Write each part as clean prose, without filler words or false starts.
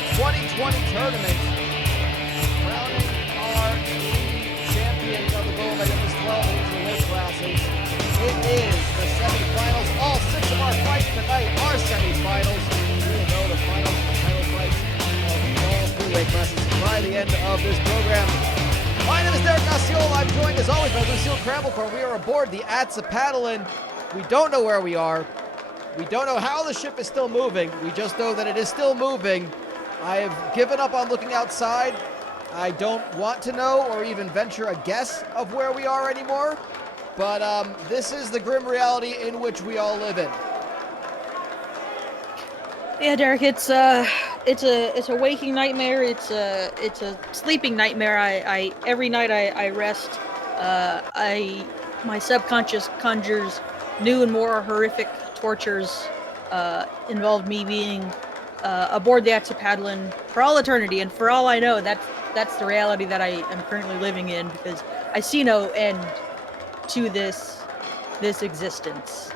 the 2020 tournament, crowning our champions of the Global MEGAFist 12 in each of the weight classes. It is the semifinals. All 6 of our fights tonight are semifinals, even though the finals and title fights of all 3 weight classes by the end of this program. My name is Derek Osceola. I'm joined as always by Lucille Cramblethorne. We are aboard the Atsapattalin. We don't know where we are. We don't know how the ship is still moving. We just know that it is still moving. I have given up on looking outside. I don't want to know or even venture a guess of where we are anymore. But this is the grim reality in which we all live in. Yeah, Derek, it's a waking nightmare. It's a sleeping nightmare. I every night I rest. My subconscious conjures new and more horrific tortures involved me being aboard the Atsapattalin for all eternity, and for all I know, that's the reality that I am currently living in, because I see no end to this existence.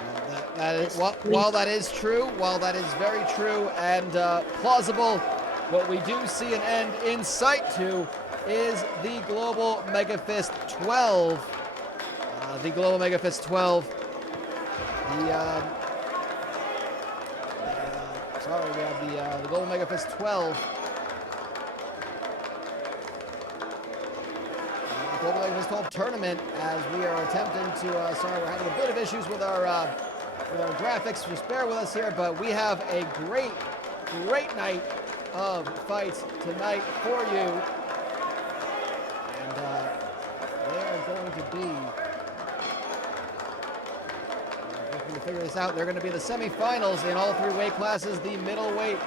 While that is true, while that is very true and plausible, what we do see an end in sight to is the Global MEGAFist 12. The Global MEGAFist 12. We have the Global MEGAFist 12. The Global MEGAFist 12 tournament, as we are attempting to. We're having a bit of issues with our graphics. Just bear with us here, but we have a great night of fights tonight for you, and they are going to be. To figure this out, they're going to be the semifinals in all 3 weight classes, the middleweight,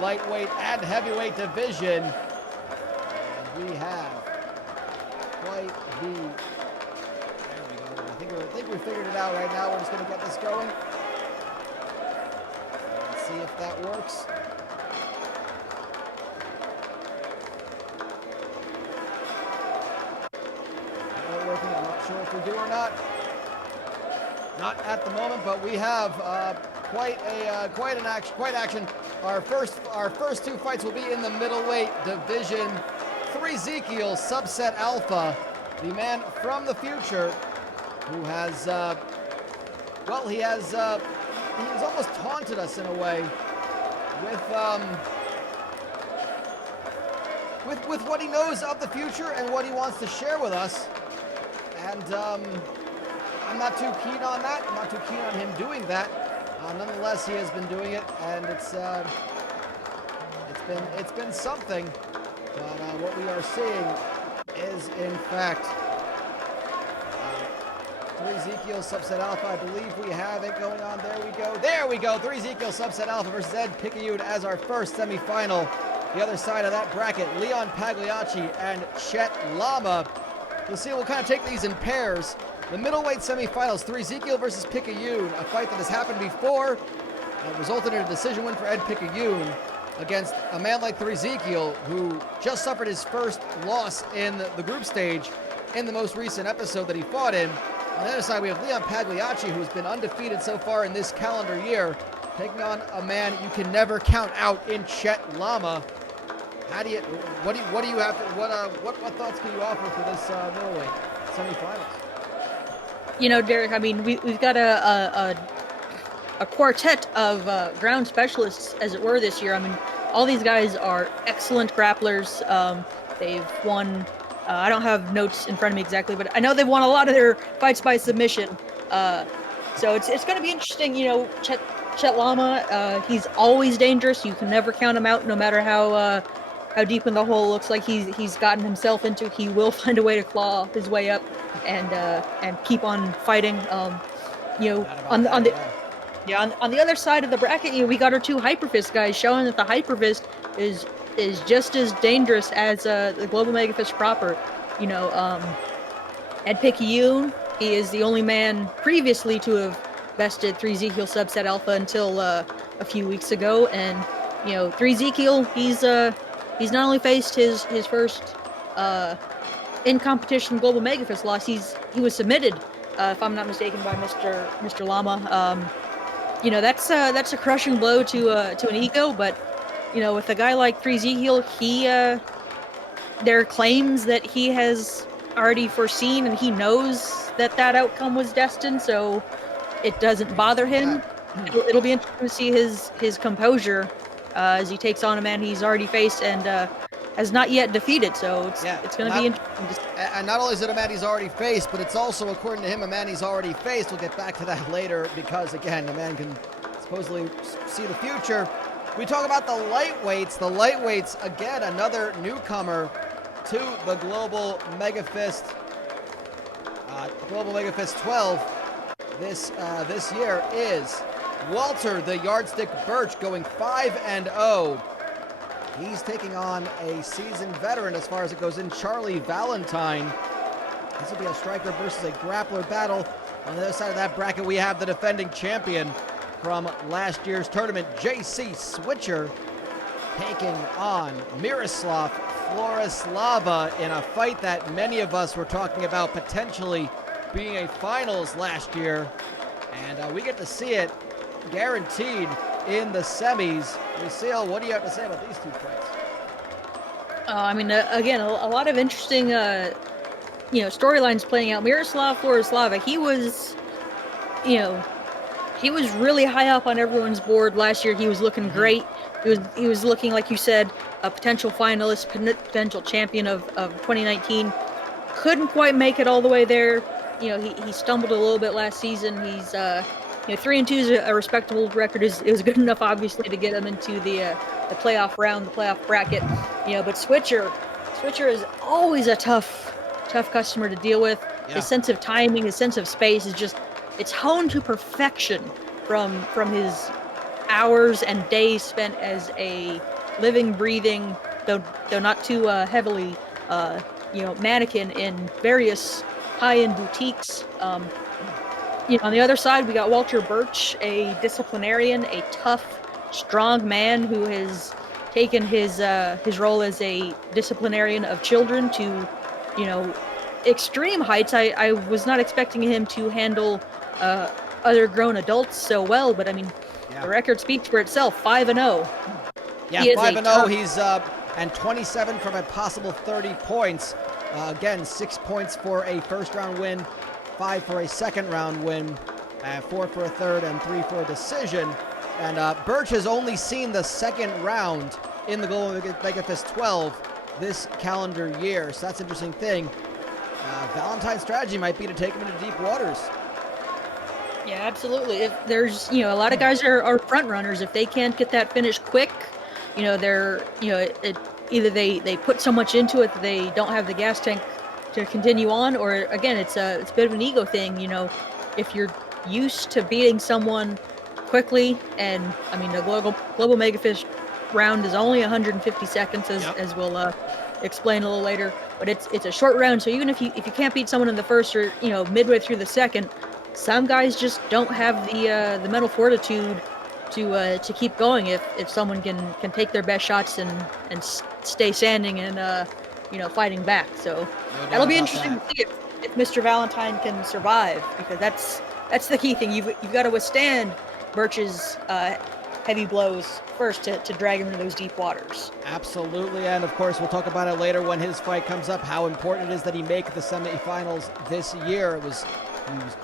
lightweight, and heavyweight division. And we have quite the. There we go. I think we figured it out right now. We're just going to get this going and see if that works. Not working. I'm not sure if we do or not. Not at the moment, but we have quite action. Our first 2 fights will be in the middleweight division. 3 Ezekiel subset alpha, the man from the future, who has he's almost taunted us in a way with what he knows of the future and what he wants to share with us, and I'm not too keen on that. I'm not too keen on him doing that. Nonetheless, he has been doing it, and it's been something. But what we are seeing is, in fact, 3 Ezekiel subset alpha. I believe we have it going on. There we go. There we go. 3 Ezekiel subset alpha versus Ed Picayune as our first semifinal. The other side of that bracket, Leon Pagliacci and Chet Lama. We'll kind of take these in pairs. The middleweight semifinals, 3 Ezekiel versus Picayune, a fight that has happened before. It resulted in a decision win for Ed Picayune against a man like 3 Ezekiel, who just suffered his first loss in the group stage in the most recent episode that he fought in. On the other side, we have Leon Pagliacci, who's been undefeated so far in this calendar year, taking on a man you can never count out in Chet Lama. What thoughts can you offer for this middleweight semifinals? You know, Derek, I mean, we've got a quartet of ground specialists, as it were, this year. I mean, all these guys are excellent grapplers. They've won, I don't have notes in front of me exactly, but I know they've won a lot of their fights by submission. So it's going to be interesting. You know, Chet Lama, he's always dangerous. You can never count him out, no matter how deep in the hole it looks like he's gotten himself into. He will find a way to claw his way up and keep on fighting. You know, on the other side of the bracket, you know, we got our 2 Hyperfist guys, showing that the Hyperfist is just as dangerous as the Global MEGAFist proper. You know, Ed Picayune, he is the only man previously to have bested 3 Ezekiel subset alpha until a few weeks ago, and you know, 3 Ezekiel, he's not only faced his first in competition Global MEGAFist loss, he was submitted, if I'm not mistaken, by Mr. Lama. You know, that's a crushing blow to an ego, but with a guy like 3Z, there are claims that he has already foreseen, and he knows that outcome was destined, so it doesn't bother him. It'll be interesting to see his composure as he takes on a man he's already faced and has not yet defeated. So it's going to be interesting. And not only is it a man he's already faced, but it's also, according to him, a man he's already faced. We'll get back to that later because, again, the man can supposedly see the future. We talk about the lightweights. The lightweights, again, another newcomer to the Global MEGAFist, Global MEGAFist 12 this year is Walter the Yardstick Birch, going 5-0. He's taking on a seasoned veteran as far as it goes in, Charlie Valentine. This will be a striker versus a grappler battle. On the other side of that bracket, we have the defending champion from last year's tournament, JC Switcher, taking on Miroslav Florislava in a fight that many of us were talking about potentially being a finals last year. And we get to see it guaranteed in the semis. Lucille, what do you have to say about these two fights? Again, a lot of interesting, storylines playing out. Miroslav Florislava, he was really high up on everyone's board last year. He was looking great. He was looking, like you said, a potential finalist, potential champion of 2019. Couldn't quite make it all the way there. He stumbled a little bit last season. He's 3-2 is a respectable record. It was good enough, obviously, to get him into the playoff round, the playoff bracket. But Switcher is always a tough customer to deal with. Yeah. His sense of timing, his sense of space is it's honed to perfection from his hours and days spent as a living, breathing, though not too heavily, mannequin in various high-end boutiques. On the other side, we got Walter Birch, a disciplinarian, a tough, strong man who has taken his role as a disciplinarian of children to, extreme heights. I was not expecting him to handle other grown adults so well, but the record speaks for itself. 5-0. Yeah, 5-0. He's and 27 from a possible 30 points. Again, 6 points for a first-round win, 5 for a second-round win, 4 for a third, and 3 for a decision. And Birch has only seen the second round in the Global MEGAFist 12 this calendar year, so that's an interesting thing. Valentine's strategy might be to take him into deep waters. Yeah, absolutely. If there's, a lot of guys are front runners. If they can't get that finish quick, they're, either they put so much into it that they don't have the gas tank to continue on, or again, it's a bit of an ego thing. If you're used to beating someone quickly, and the global MEGAFist round is only 150 seconds, as we'll explain a little later. But it's a short round, so even if you can't beat someone in the first or midway through the second, some guys just don't have the mental fortitude to keep going if someone can take their best shots and stay standing and fighting back. So that'll be interesting to see if Mr. Valentine can survive, because that's the key thing. You've got to withstand Birch's heavy blows first to drag him into those deep waters. Absolutely, and of course we'll talk about it later when his fight comes up, how important it is that he make the semifinals this year. He was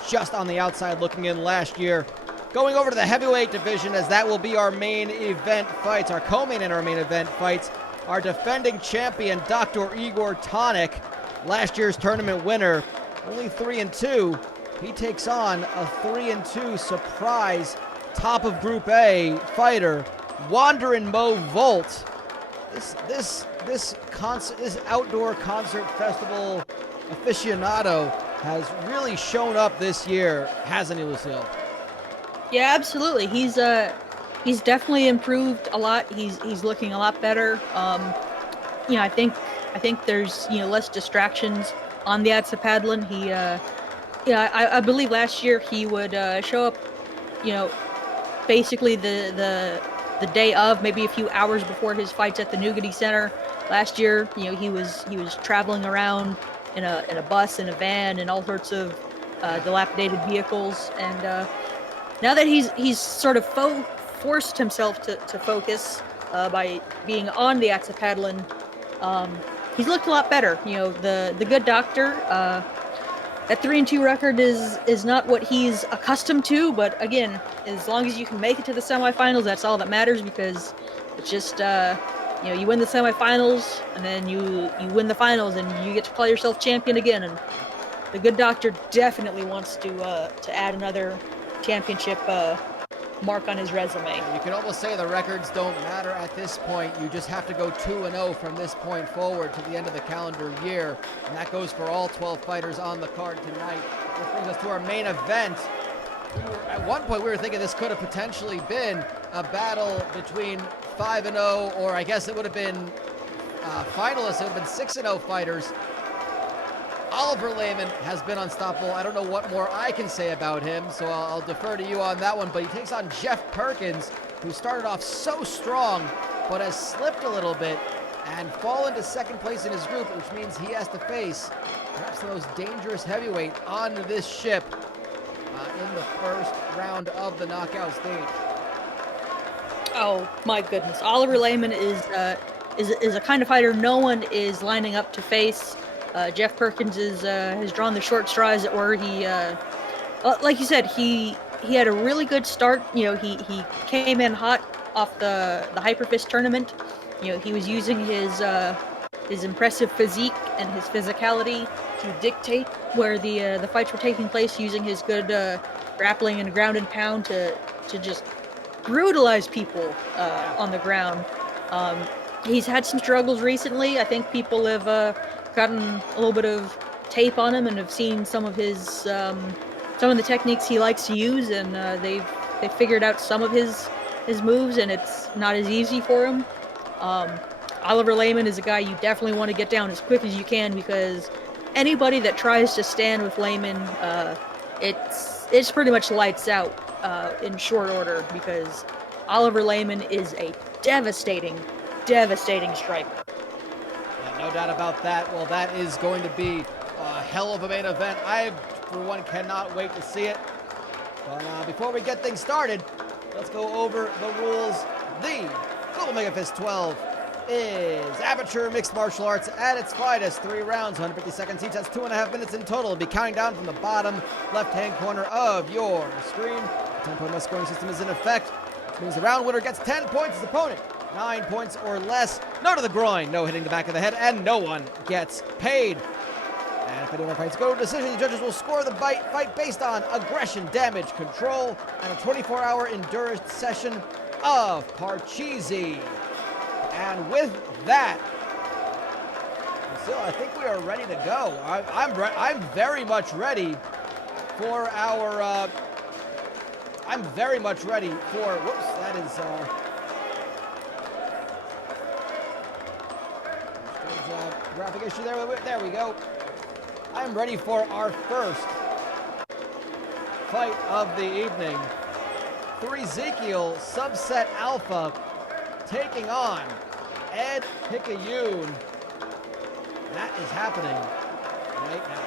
just on the outside looking in last year. Going over to the heavyweight division, as that will be our main event fights, our co-main and our main event fights. Our defending champion, Dr. Igor Tonic, last year's tournament winner, only 3-2. He takes on a 3-2 surprise top of Group A fighter, Wanderin' Mo Volt. This outdoor concert festival aficionado has really shown up this year, hasn't he, Lucille? Yeah, absolutely. He's definitely improved a lot. He's looking a lot better. I think there's less distractions on the Atsapatlan. I believe last year he would show up, basically the day of, maybe a few hours before his fights at the Nugget Center. Last year, he was traveling around in a bus, in a van, and all sorts of dilapidated vehicles. And now that he's sort of forced himself to focus by being on the Axapaddlin, he's looked a lot better. You know, the good doctor. That 3-2 record is not what he's accustomed to, but again, as long as you can make it to the semifinals, that's all that matters, because it's just you know, you win the semifinals and then you win the finals and you get to call yourself champion again. And the good doctor definitely wants to add another championship mark on his resume. You can almost say the records don't matter at this point. You just have to go 2-0 from this point forward to the end of the calendar year. And that goes for all 12 fighters on the card tonight. Which brings us to our main event. At one point, we were thinking this could have potentially been a battle between 5-0, or I guess it would have been finalists. It would have been 6-0 fighters. Oliver Lehman has been unstoppable. I don't know what more I can say about him, so I'll defer to you on that one. But he takes on Jeff Perkins, who started off so strong, but has slipped a little bit and fallen to second place in his group, which means he has to face perhaps the most dangerous heavyweight on this ship in the first round of the knockout stage. Oh my goodness, Oliver Lehman is a kind of fighter no one is lining up to face. Jeff Perkins has drawn the short straw, as it were. He, like you said, he had a really good start. You know, he came in hot off the Hyperfist tournament. You know, he was using his impressive physique and his physicality to dictate where the fights were taking place, using his good grappling and ground and pound to just brutalize people on the ground. He's had some struggles recently. I think people have gotten a little bit of tape on him and have seen some of his some of the techniques he likes to use, and they've figured out some of his moves, and it's not as easy for him. Oliver Lehman is a guy you definitely want to get down as quick as you can, because anybody that tries to stand with Lehman, it's pretty much lights out in short order, because Oliver Lehman is a devastating striker. No doubt about that. Well, that is going to be a hell of a main event. I, for one, cannot wait to see it. But before we get things started, let's go over the rules. The Global MEGAFist 12 is amateur mixed martial arts at its finest. 3 rounds, 150 seconds each. That's 2.5 minutes in total. It'll be counting down from the bottom left-hand corner of your screen. The 10-point must scoring system is in effect, which means the round winner gets 10 points. His opponent 9 points or less. No to the groin, no hitting the back of the head, and no one gets paid. And if anyone fights go to decision, the judges will score the fight based on aggression, damage, control, and a 24-hour endurance session of Parcheesi. And with that, Lucille, I think we are ready to go. I'm very much ready for our. I'm very much ready for. Whoops, that is. Graphic issue there. There we go. I'm ready for our first fight of the evening. 3Ezekiel Subset Alpha taking on Ed Picayune. That is happening right now.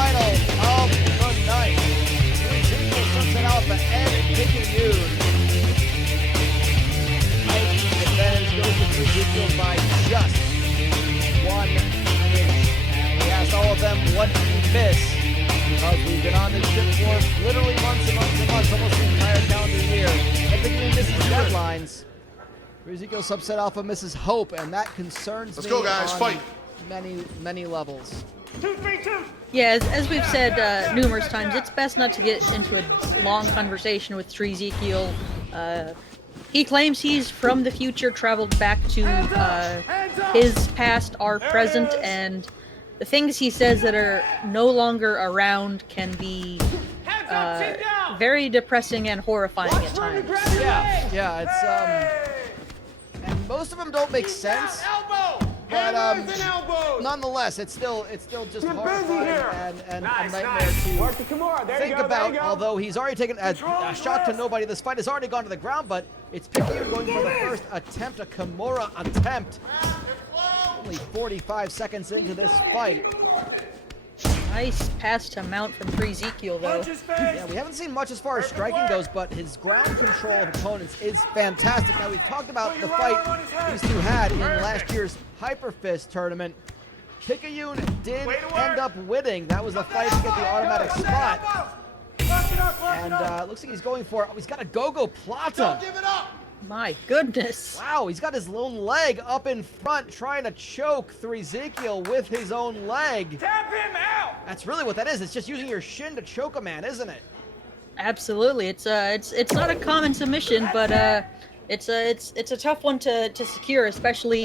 final of the night. Ezekiel Simpson Alpha and Picayune. Height advantage goes to Ezekiel by just 1 inch. And we asked all of them, what did you miss? Because we've been on this ship for literally months and months and months, almost the entire calendar year. And Picayune misses deadlines. Ezekiel Subset Alpha misses hope, and that concerns me. Let's go, guys. On fight. many levels. 2, 3, 2. Yeah, as we've said numerous times, it's best not to get into a long conversation with Ezekiel. He claims he's from the future, traveled back to his past, our present, and the things he says that are no longer around can be very depressing and horrifying at times. Yeah, it's and most of them don't make sense, but nonetheless, it's still just horrifying and a nightmare to think about. Although he's already taken a shot to nobody, this fight has already gone to the ground, but it's Picayune going for the first attempt, a Kimura attempt. Only 45 seconds into this fight. Nice pass to mount from Ezekiel, though. Yeah, we haven't seen much as far as striking goes, but his ground control of opponents is fantastic. Now, we've talked about the fight these two had in last year's HyperFist tournament. Picayune did end up winning. That was a fight to get the automatic spot. And looks like he's going for it. Oh, he's got a go-go plata. Give it up. My goodness. Wow, he's got his own leg up in front trying to choke Ezekiel with his own leg. Tap him out. That's really what that is. It's just using your shin to choke a man, isn't it? Absolutely. It's not a common submission, but it's a tough one to secure, especially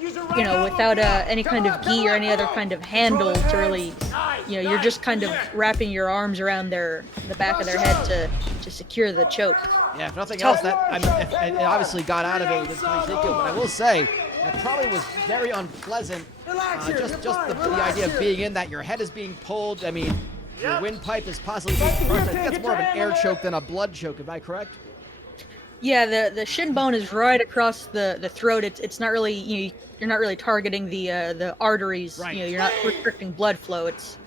without any kind of gi or any other kind of handle to really, you're just kind of wrapping your arms around the back of their head to secure the choke. Yeah, if nothing else, it obviously got out of it with Ezekiel, but I will say that probably was very unpleasant. Just the idea of being in that, your head is being pulled. I mean, your windpipe is possibly being crushed. I think that's more of an air choke than a blood choke. Am I correct? Yeah, the shin bone is right across the throat. It's not really you're not really targeting the arteries. Right. You're not restricting blood flow. It's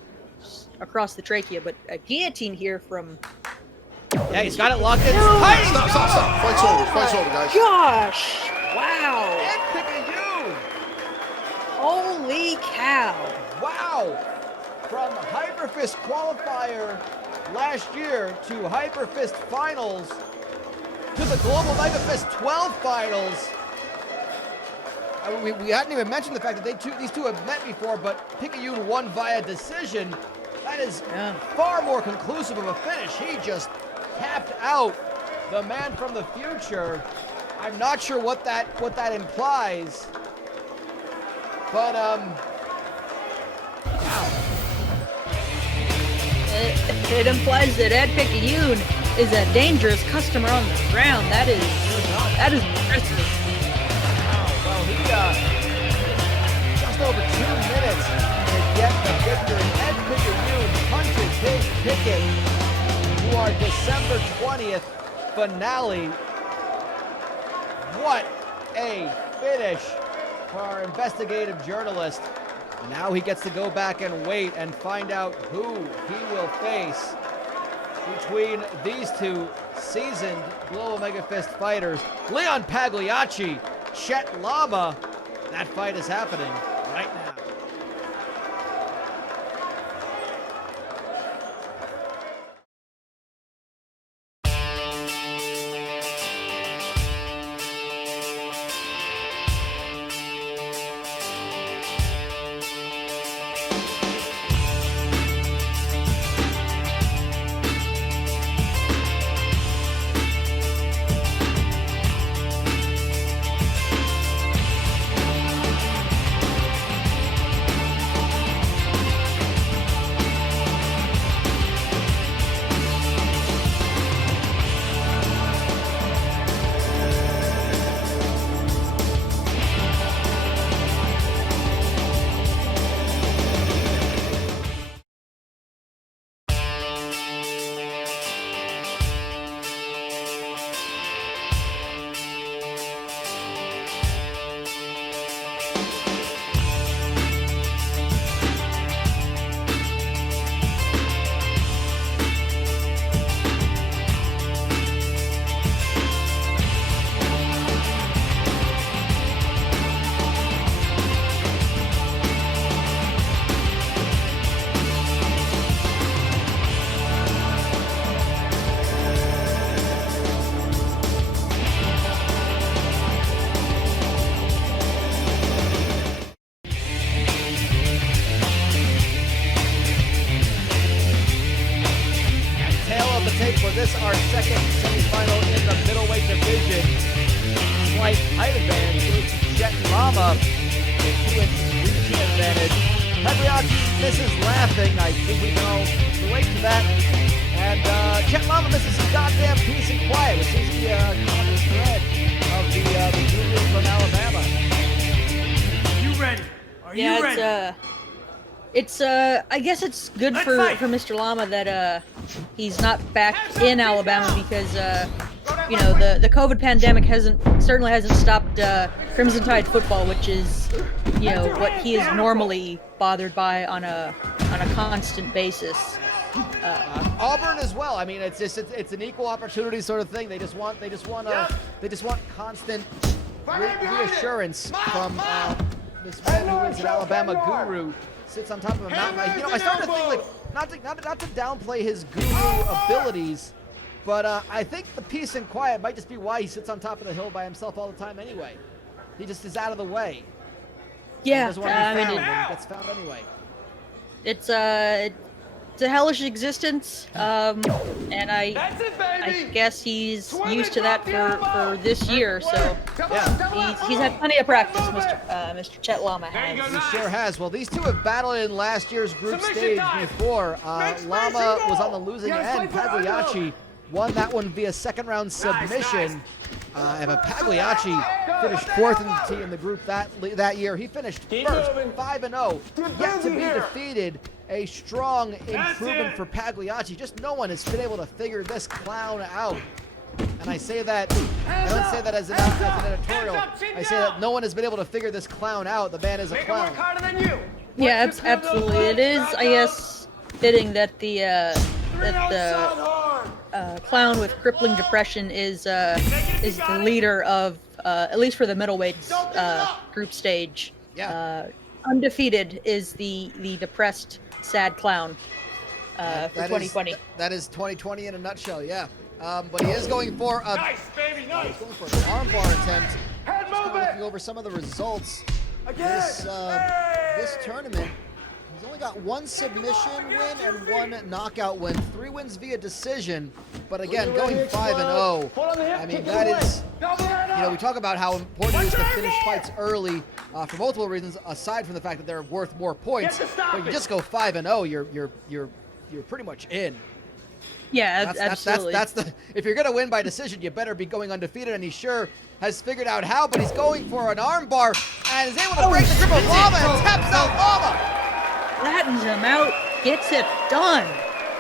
across the trachea. But a guillotine here from. Yeah, he's got it locked in. Stop. Fight's over, guys. Gosh! Wow! And Picayune! Holy cow! Wow! From HyperFist qualifier last year to HyperFist finals to the Global MEGAFist 12 finals. We hadn't even mentioned the fact that these two have met before, but Picayune won via decision. That is far more conclusive of a finish. He just tapped out the man from the future. I'm not sure what that implies, but wow. It implies that Ed Picayune is a dangerous customer on the ground. That is impressive. Well, he just over 2 minutes to get the victory. Ed Picayune punches his ticket to our December 20th finale. What a finish for our investigative journalist. Now he gets to go back and wait and find out who he will face between these two seasoned Global MEGAFist fighters. Leon Pagliacci, Chet Lama. That fight is happening right now. this, our second semifinal in the middleweight division. Slight height advantage goes to Chet Lama with 2 inches reaching advantage. Pagliacci misses laughing. I think we can all relate to that. And Chet Lama misses his goddamn peace and quiet, which seems to be a common thread of the guru from Alabama. You ready? Are you ready? I guess it's good for Mr. Lama that he's not back in Alabama because you know, the COVID pandemic certainly hasn't stopped Crimson Tide football, which is, you know, what he is normally bothered by on a constant basis. Auburn as well. I mean, it's an equal opportunity sort of thing. They just want constant reassurance from this man who is an Alabama guru, sits on top of a mountain. You know, I started to think, like, not to downplay his guru abilities, but I think the peace and quiet might just be why he sits on top of the hill by himself all the time anyway. He just is out of the way. Yeah, he doesn't want to be found when he gets found anyway. It's a hellish existence, and I guess he's used to that for this year. So yeah, he's had plenty of practice, Mr. Chet Lama has. He sure has. Well, these two have battled in last year's group stage before. Lama was on the losing end. Pagliacci won that one via second-round submission. And Pagliacci finished 4th in the group that year. He finished first, 5-0, yet to be defeated. A strong improvement for Pagliacci. Just no one has been able to figure this clown out. And I say that, I don't say that as an editorial. I say that no one has been able to figure this clown out. The man is a clown. Yeah, absolutely. It is, I guess, fitting that the clown with crippling depression is the leader of, at least for the middleweight group stage. Yeah. Undefeated is the depressed, sad clown for 2020. That is 2020 in a nutshell, yeah. But he is going for a Nice, baby, nice. He's going for an armbar attempt. Head Just movement. looking over some of the results. Again. This tournament, he's only got 1 submission win and 1 knockout win. 3 wins via decision. But again, going 5-0. I mean, that is, you know, we talk about how important it is to finish fights early for multiple reasons, aside from the fact that they're worth more points. But you just go 5-0, you're pretty much in. Yeah, absolutely. That's the. If you're gonna win by decision, you better be going undefeated, and he sure has figured out how. But he's going for an armbar and is able to break the grip of Lama and taps out Lama. Flattens him out, gets it done.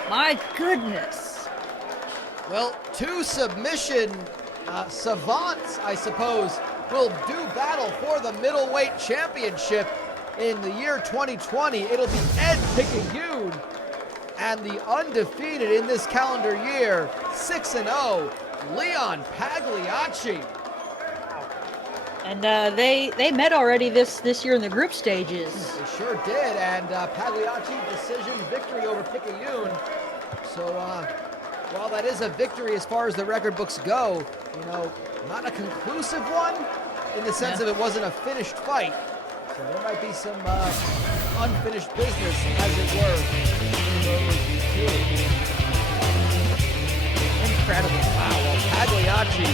My goodness. Well, 2 submission savants, I suppose, will do battle for the middleweight championship in the year 2020. It'll be Ed Picayune and the undefeated in this calendar year, 6-0, Leon Pagliacci. And they met already this year in the group stages. They sure did, and Pagliacci decision victory over Picayune. So while that is a victory as far as the record books go, you know, not a conclusive one in the sense of it wasn't a finished fight. So there might be some unfinished business, as it were, in those 2. Incredible. Wow, well, Pagliacci,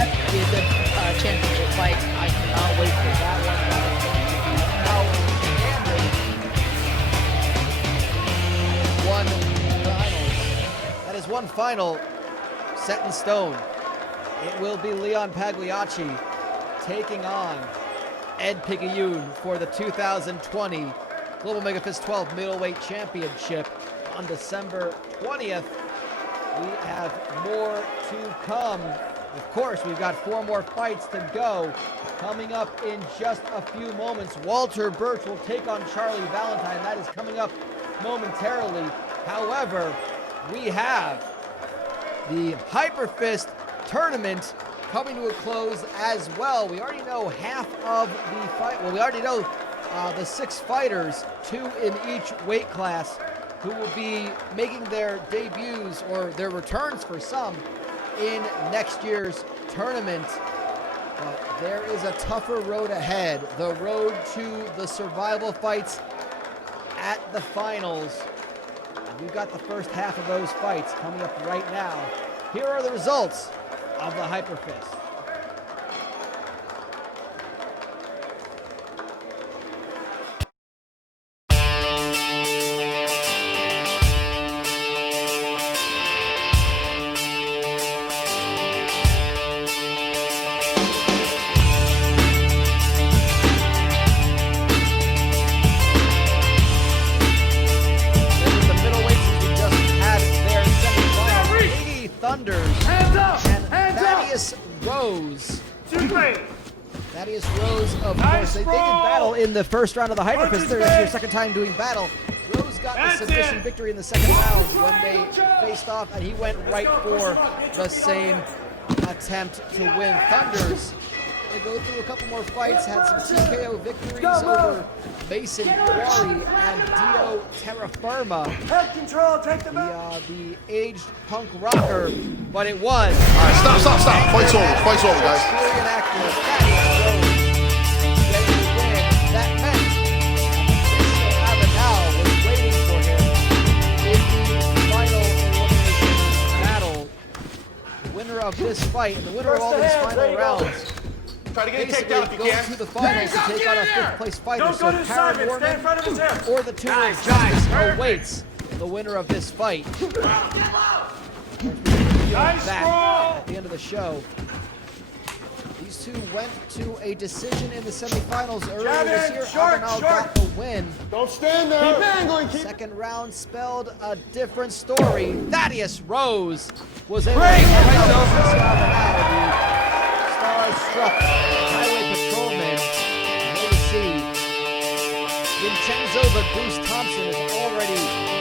That's gonna be a good championship fight. I cannot wait for that one. That is one final set in stone. It will be Leon Pagliacci taking on Ed Picayune for the 2020 Global MEGAFist 12 Middleweight Championship on December 20th. We have more to come. Of course, we've got 4 more fights to go. Coming up in just a few moments, Walter Birch will take on Charlie Valentine. That is coming up momentarily. However, we have the Hyperfist tournament coming to a close as well. We already know half of the fight. Well, we already know the 6 fighters, 2 in each weight class, who will be making their debuts or their returns for some in next year's tournament. But there is a tougher road ahead. The road to the survival fights at the finals. We've got the first half of those fights coming up right now. Here are the results of the Hyperfist. Thaddeus Rose, of course, they did battle in the first round of the Hyperfist. This is your second time doing battle. Rose got the submission victory in the second round when they faced off, and he went right for the same attempt to win. Thunders, they go through a couple more fights, had some TKO victories over Mason Quarry and Dio Terra Firma. Head control, take the back. The aged punk rocker, but it was. All right, stop. Fight's over, guys. Australian actor Thaddeus Rose getting the win. That meant Avenal was waiting for him in the final elimination battle. The winner of this fight and the winner of all these final rounds try to get a basically takedown if you goes can. to the finals to take on a fifth-place fighter. Don't go to Simon, Paranorman stay in front of his head. or the Tuner of Justice awaits the winner of this fight. Nice Back roll. at the end of the show. These two went to a decision in the semifinals earlier this year. Avenal got the win. Don't stand there. Keep angling. Second round spelled a different story. Thaddeus Rose was able to Avenal, the star-struck highway patrolman. There you see Vincenzo the Goose Thompson has already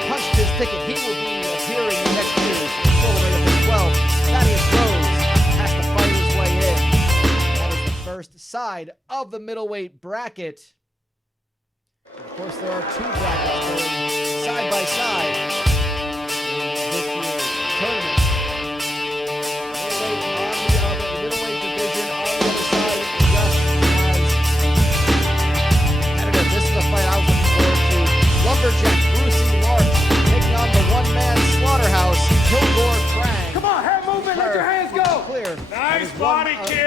punched his ticket. He will be appearing next year's middleweight of the 12. Thaddeus Rose has to fight his way in. That is the first side of the middleweight bracket. Of course, there are two brackets going side by side in this year's tournament. Middleweight division on the other side, just as competitive. This is a fight I was looking forward to. Lumberjack Brucey Larch taking on the one-man slaughterhouse, Kilgore Krang. Come on, head movement, let your hands go. Clear. Nice body kick.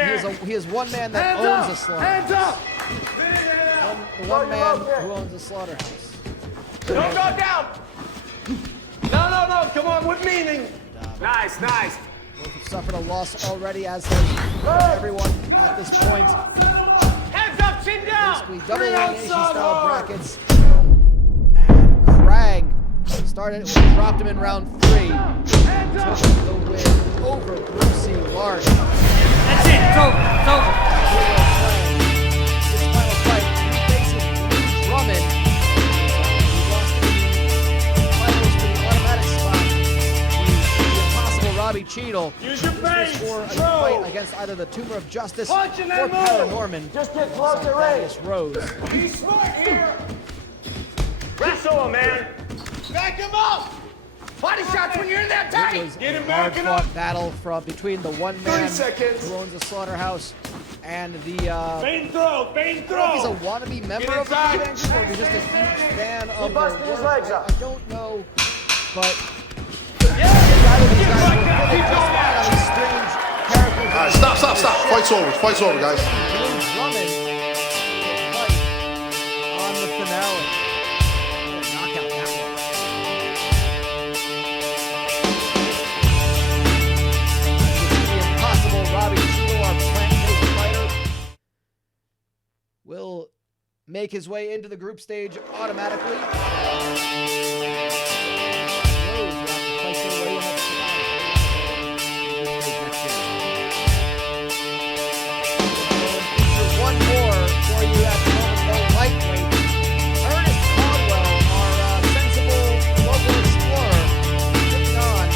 He is one man that Hands owns up. a slaughterhouse. Hands up. The one man who owns a slaughterhouse. Don't go down. No. Come on, with meaning. Nice. Both have suffered a loss already, as has everyone at this point. Hands up, chin down. Basically double elimination style brackets. And Krang dropped him in round 3. Took the win over Brucey Larch. That's it. It's over. This final fight, he faces Blue Drummond. He lost in the finals for the automatic spot to the impossible Robbie Cheadle. Use your face. For a fight against either the Tumor of Justice or Punch and then move. Paranorman. Just get close to Thaddeus Rose. He's smart here. Wrestle him, man. Back him up. Body shots when you're in that It tight. was Get him a back and up. hard-fought battle between the one 30 man seconds. who owns the slaughterhouse and the Bane throw. I don't know if he's a wannabe member of the inside. Bang Group or if he's just a huge fan of their busted his work. legs I up. don't know, but neither of these guys were really just fine on these strange characters. All right, stop. Fight's over, guys. Blue Drummond fight on the finale. What a knockout that was. The impossible Robbie Cheadle, our plant-based fighter, will make his way into the group stage automatically. Rose will have to fight their way in at the finale. One more for you at the moment, the lightweight. Ernest Caldwell, our sensible local explorer, taking on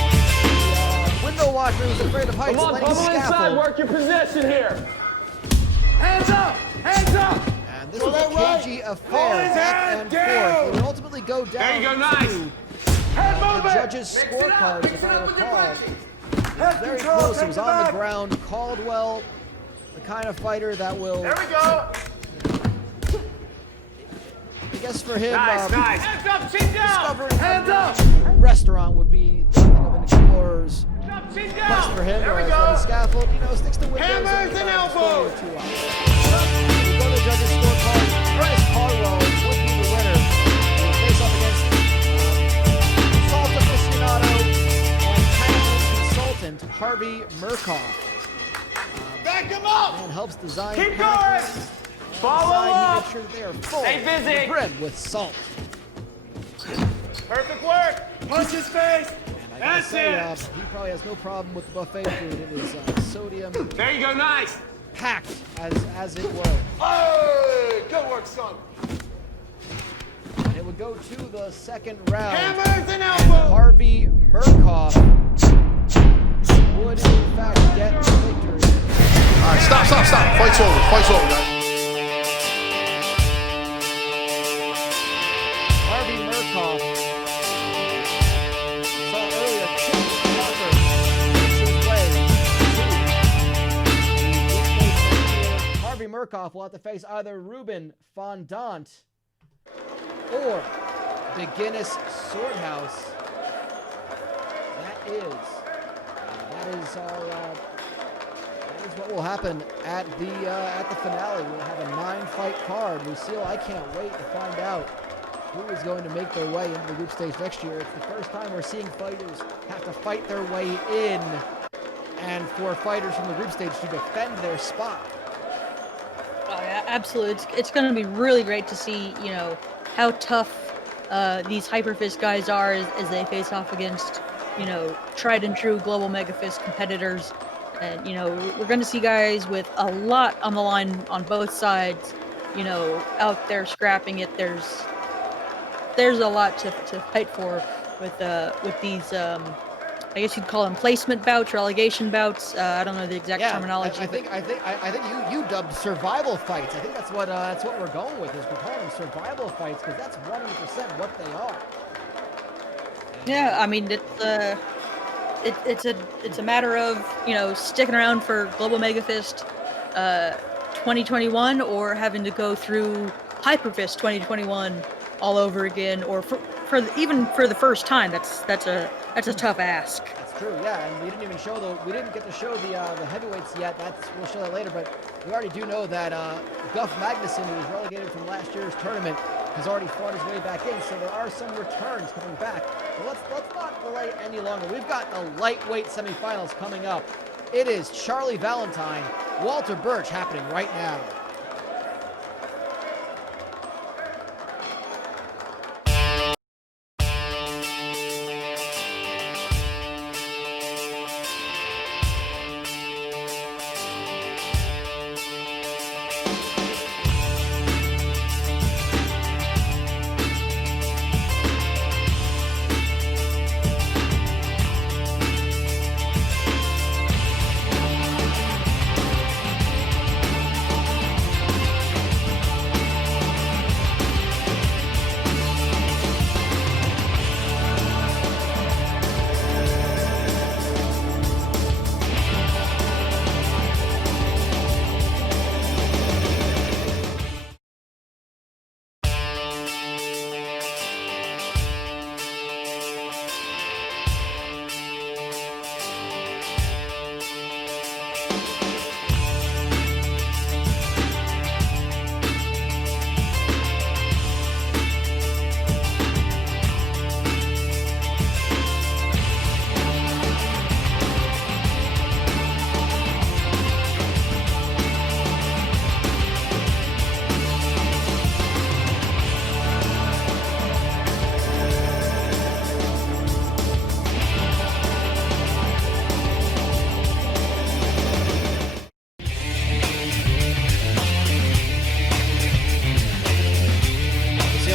the window washer who's afraid of heights. Come on, Lenny bubble inside. Scaffold. Work your position here. Hands up. Hands up. And this was a cagey affair, Hold his back hand and down. forth. It would ultimately go down There you go, nice. to Head the movement. judges' scorecards, as I recall. Head Very control. close. It Take was the on the back. ground. Caldwell, the kind of fighter that will, There we go. I guess for him, Nice. Hands up, chin down. discovering Hands up. restaurant would be something of an explorer's quest for him, whereas on the scaffold, you know, sticks to windows. Hammers and elbows! We go to the judges' scorecard. Ernest Cardwell would be the winner. He would face off against salt aficionado and paneling consultant Harvey Murkoff. Back him up! And helps design Keep paneling. going! Follow Make up! sure that they are full Stay busy. to the brim with salt. Perfect work! Punch his face! And I gotta That's say, it! he probably has no problem with the buffet food. It is sodium There you go, nice! packed, as it were. Hey, good work, son! And it would go to the second round. Hammers and elbows! Harvey Murkoff would in fact get the victory. All right, stop. Fight's over, guys. Harvey Murkoff saw earlier Chip Walker makes his way to the here. Harvey Murkoff will have to face either Ruben Fondant or the Guinness Swordhouse. That is what will happen at the finale. We'll have a 9-fight card. Lucille, I can't wait to find out who is going to make their way into the group stage next year. It's the first time we're seeing fighters have to fight their way in, and for fighters from the group stage to defend their spot. Oh, yeah, absolutely. It's going to be really great to see, you know, how tough these Hyperfist guys are as they face off against, you know, tried and true global MEGAFist competitors. And, you know, we're going to see guys with a lot on the line on both sides, you know, out there scrapping it. There's a lot to fight for with these, I guess you'd call them placement bouts, relegation bouts. I don't know the exact terminology. I think you dubbed survival fights. I think that's what we're going with, is we're calling them survival fights, because that's 100% what they are. Yeah, I mean it's a matter of, you know, sticking around for Global MEGAFist 2021, or having to go through Hyperfist 2021 all over again, or even for the first time. That's a tough ask. That's true, yeah. And we didn't get to show the heavyweights yet. We'll show that later. But we already do know that Guff Magnuson, who was relegated from last year's tournament, has already fought his way back in. So there are some returns coming back. But let's not delay any longer. We've got the lightweight semifinals coming up. It is Charlie Valentine, Walter Birch happening right now.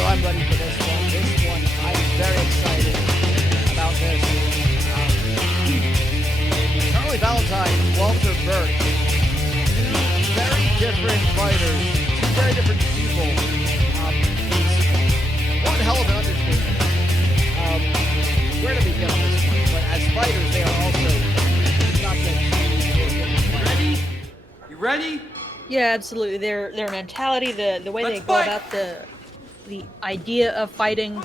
I'm ready for this one. This one, I'm very excited about this. Charlie Valentine, Walter Birch. Two very different fighters. Two very different people. One hell of an understatement. Where do we get on this one? But as fighters, they are also not that. Ready? You ready? Yeah, absolutely. Their mentality, the way Let's they go fight! about the idea of fighting,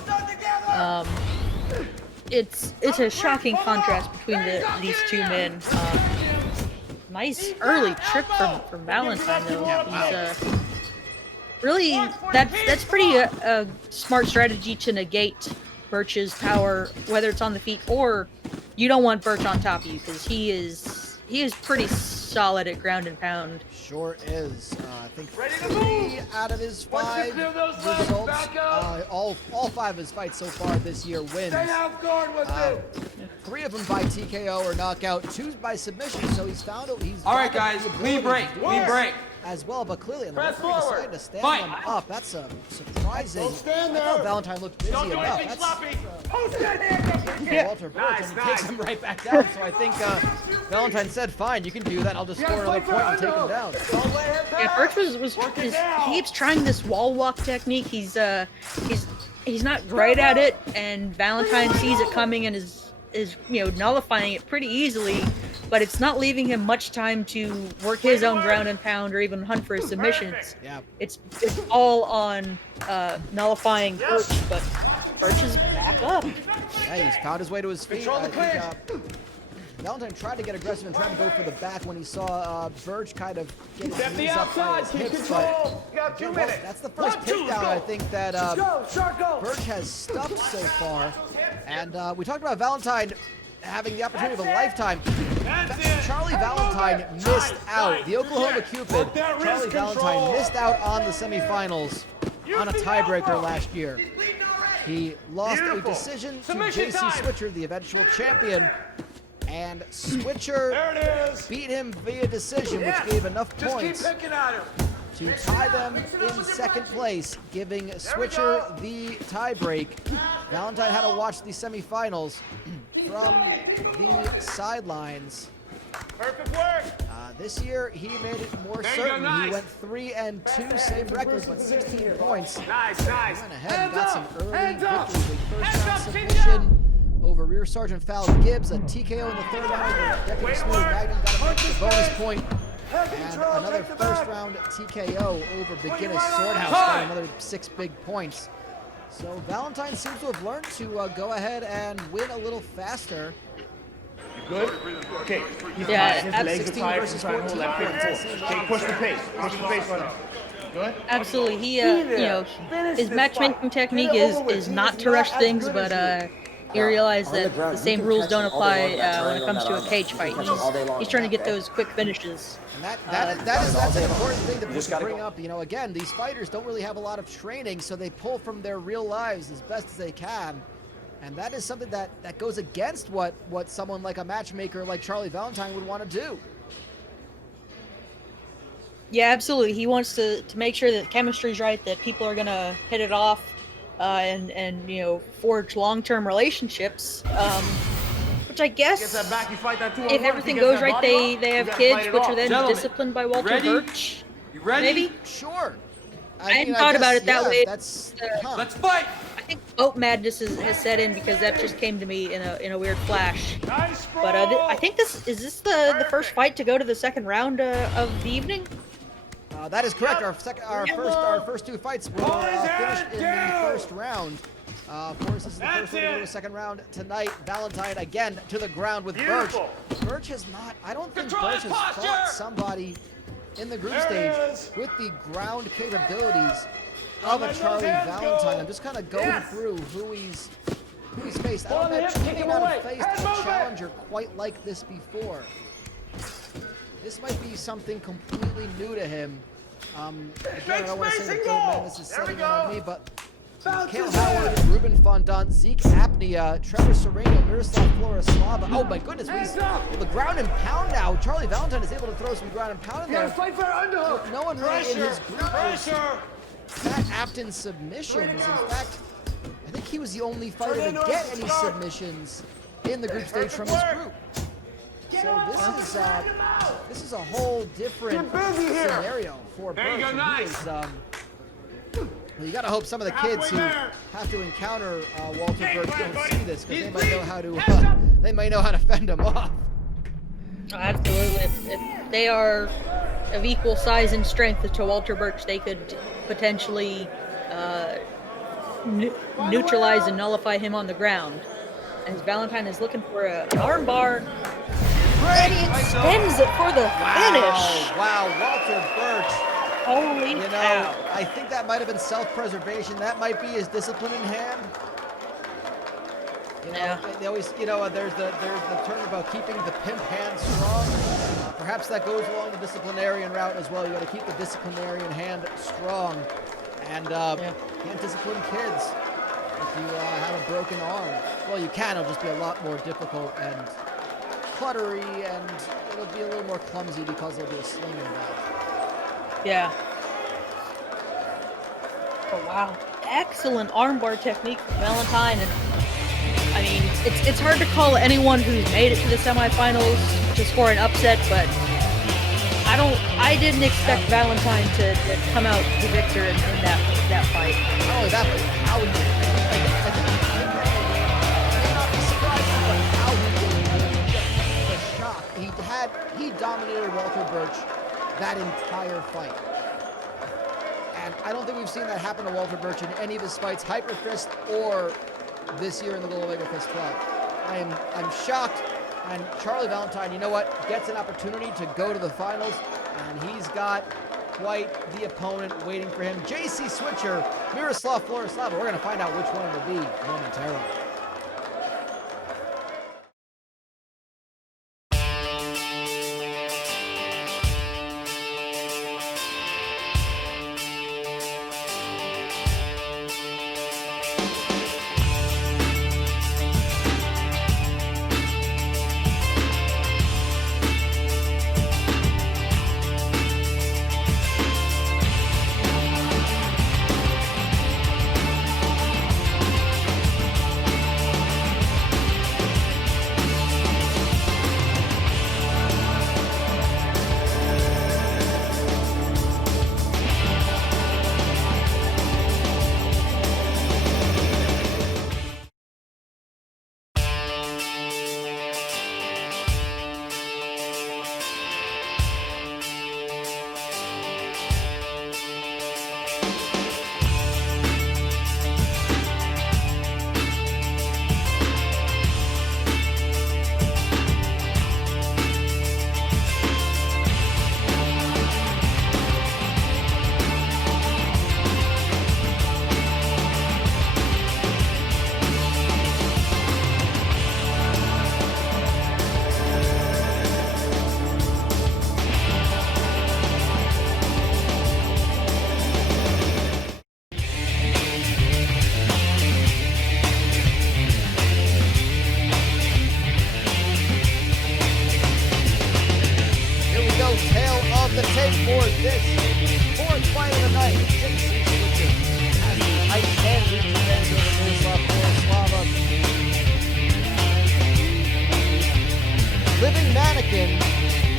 it's a shocking contrast between these two men. Nice early trip from Valentine though. He's really that's pretty a smart strategy to negate Birch's power, whether it's on the feet or you don't want Birch on top of you because he is pretty solid at ground and pound. Sure is. I think 3 out of his 5 results, all 5 of his fights so far this year wins. 3 of them by TKO or knockout, 2 by submission. So he's found he's all right, guys. Clean break. Clean break. As well, but clearly, and the referee decided to stand them up. That's a surprising. I thought Valentine looked busy enough. That's Walter Birch, and he takes him right back down. So I think Valentine said, "Fine, you can do that. I'll just score another point and take him down." Yeah, Birch he keeps trying this wall walk technique. He's not great at it, and Valentine sees it coming and is nullifying it pretty easily, but it's not leaving him much time to work his own ground and pound or even hunt for his submissions. Yeah. It's all on nullifying Birch, but Birch is back up. Yeah, he's found his way to his feet. I think, Valentine tried to get aggressive and tried to go for the back when he saw Birch kind of get his knees up by his hips, but that's the first takedown I think that Birch has stuffed so far. And we talked about Valentine having the opportunity of a lifetime. Charlie Valentine missed out. The Oklahoma Cupid, Charlie Valentine missed out on the semifinals on a tiebreaker last year. He lost a decision to JC Switcher, the eventual champion. And Switcher beat him via decision, which gave enough points to tie them in second place, giving Switcher the tiebreak. Valentine had to watch the semifinals from the sidelines. Perfect work. This year, he made it more certain. He went 3-2, same record, but 16 points. Nice. He went ahead and got some early victories. First round submission over Rear Sergeant Fal Gibbs, a TKO in the third round over Deputy Smooth Magnum, got an extra bonus point. And another first round TKO over Beginner's Swordhouse, got another 6 big points. So Valentine seems to have learned to go ahead and win a little faster. Good? Okay. Yeah, his legs 16 are tight. versus Try and hold 14 that points. pace. Okay, push the pace. Push the pace right now. Good? Absolutely. He his matchmaking technique is not to rush things, but you realize that the same rules don't apply when it comes to a cage fight. He's trying to get those quick finishes. And that's an important thing that we should bring up. Again, these fighters don't really have a lot of training, so they pull from their real lives as best as they can. And that is something that goes against what someone like a matchmaker like Charlie Valentine would want to do. Yeah, absolutely. He wants to make sure that chemistry's right, that people are going to hit it off and forge long-term relationships. Which I guess, if everything goes right, they have kids, which are then disciplined by Walter Birch. You ready? Maybe? Sure. I hadn't thought about it that way. Let's fight. I think Boat Madness has set in because that just came to me in a weird flash. But I think is this the first fight to go to the second round of the evening? That is correct. Our first 2 fights were finished in the first round. Of course, this is the first one to go to the second round tonight. Valentine again to the ground with Birch. Birch has not. I don't think Birch has fought somebody in the group stage with the ground capabilities of a Charlie Valentine. I'm just kind of going through who he's faced. I don't think he might have faced a challenger quite like this before. This might be something completely new to him. Again, I don't want to say that Gold Madness is setting it on me, but Cale Howard, Ruben Fondant, Zeke Apnea, Trevor Sereno, Miroslav Florislava. Oh my goodness, the ground and pound now. Charlie Valentine is able to throw some ground and pound in there. No one really in his group is that apt in submissions. In fact, I think he was the only fighter to get any submissions in the group stage from his group. So this is a whole different scenario for Birch. Well, you gotta hope some of the kids who have to encounter Walter Birch don't see this, because they might know how to fend him off. Oh, absolutely. If they are of equal size and strength to Walter Birch, they could potentially neutralize and nullify him on the ground. as Valentine is looking for an armbar. And he extends it for the finish. Wow, Walter Birch. Holy cow. I think that might have been self-preservation. That might be his discipline in hand. They always, there's the term about keeping the pimp hand strong. Perhaps that goes along the disciplinarian route as well. You got to keep the disciplinarian hand strong, and can't discipline kids if you have a broken arm. Well, you can. It'll just be a lot more difficult and cluttery, and it'll be a little more clumsy because there'll be a sling involved. Yeah. Oh wow, excellent armbar technique from Valentine, and I mean, it's hard to call anyone who's made it to the semifinals to score an upset, but I didn't expect Valentine to come out the victor in that fight. Not only that, but how he did. I think may not be surprised, but how he did. The shock. He dominated Walter Birch that entire fight. And I don't think we've seen that happen to Walter Birch in any of his fights, Hyperfist or this year in the Global MEGAFist 12. I'm shocked, and Charlie Valentine, you know what, gets an opportunity to go to the finals, and he's got quite the opponent waiting for him. JC Switcher, Miroslav Florislava. We're going to find out which one it'll be momentarily. The tape for this fourth fight of the night. JC Switcher has the height and reach advantage over Miroslav Florislava. Living mannequin,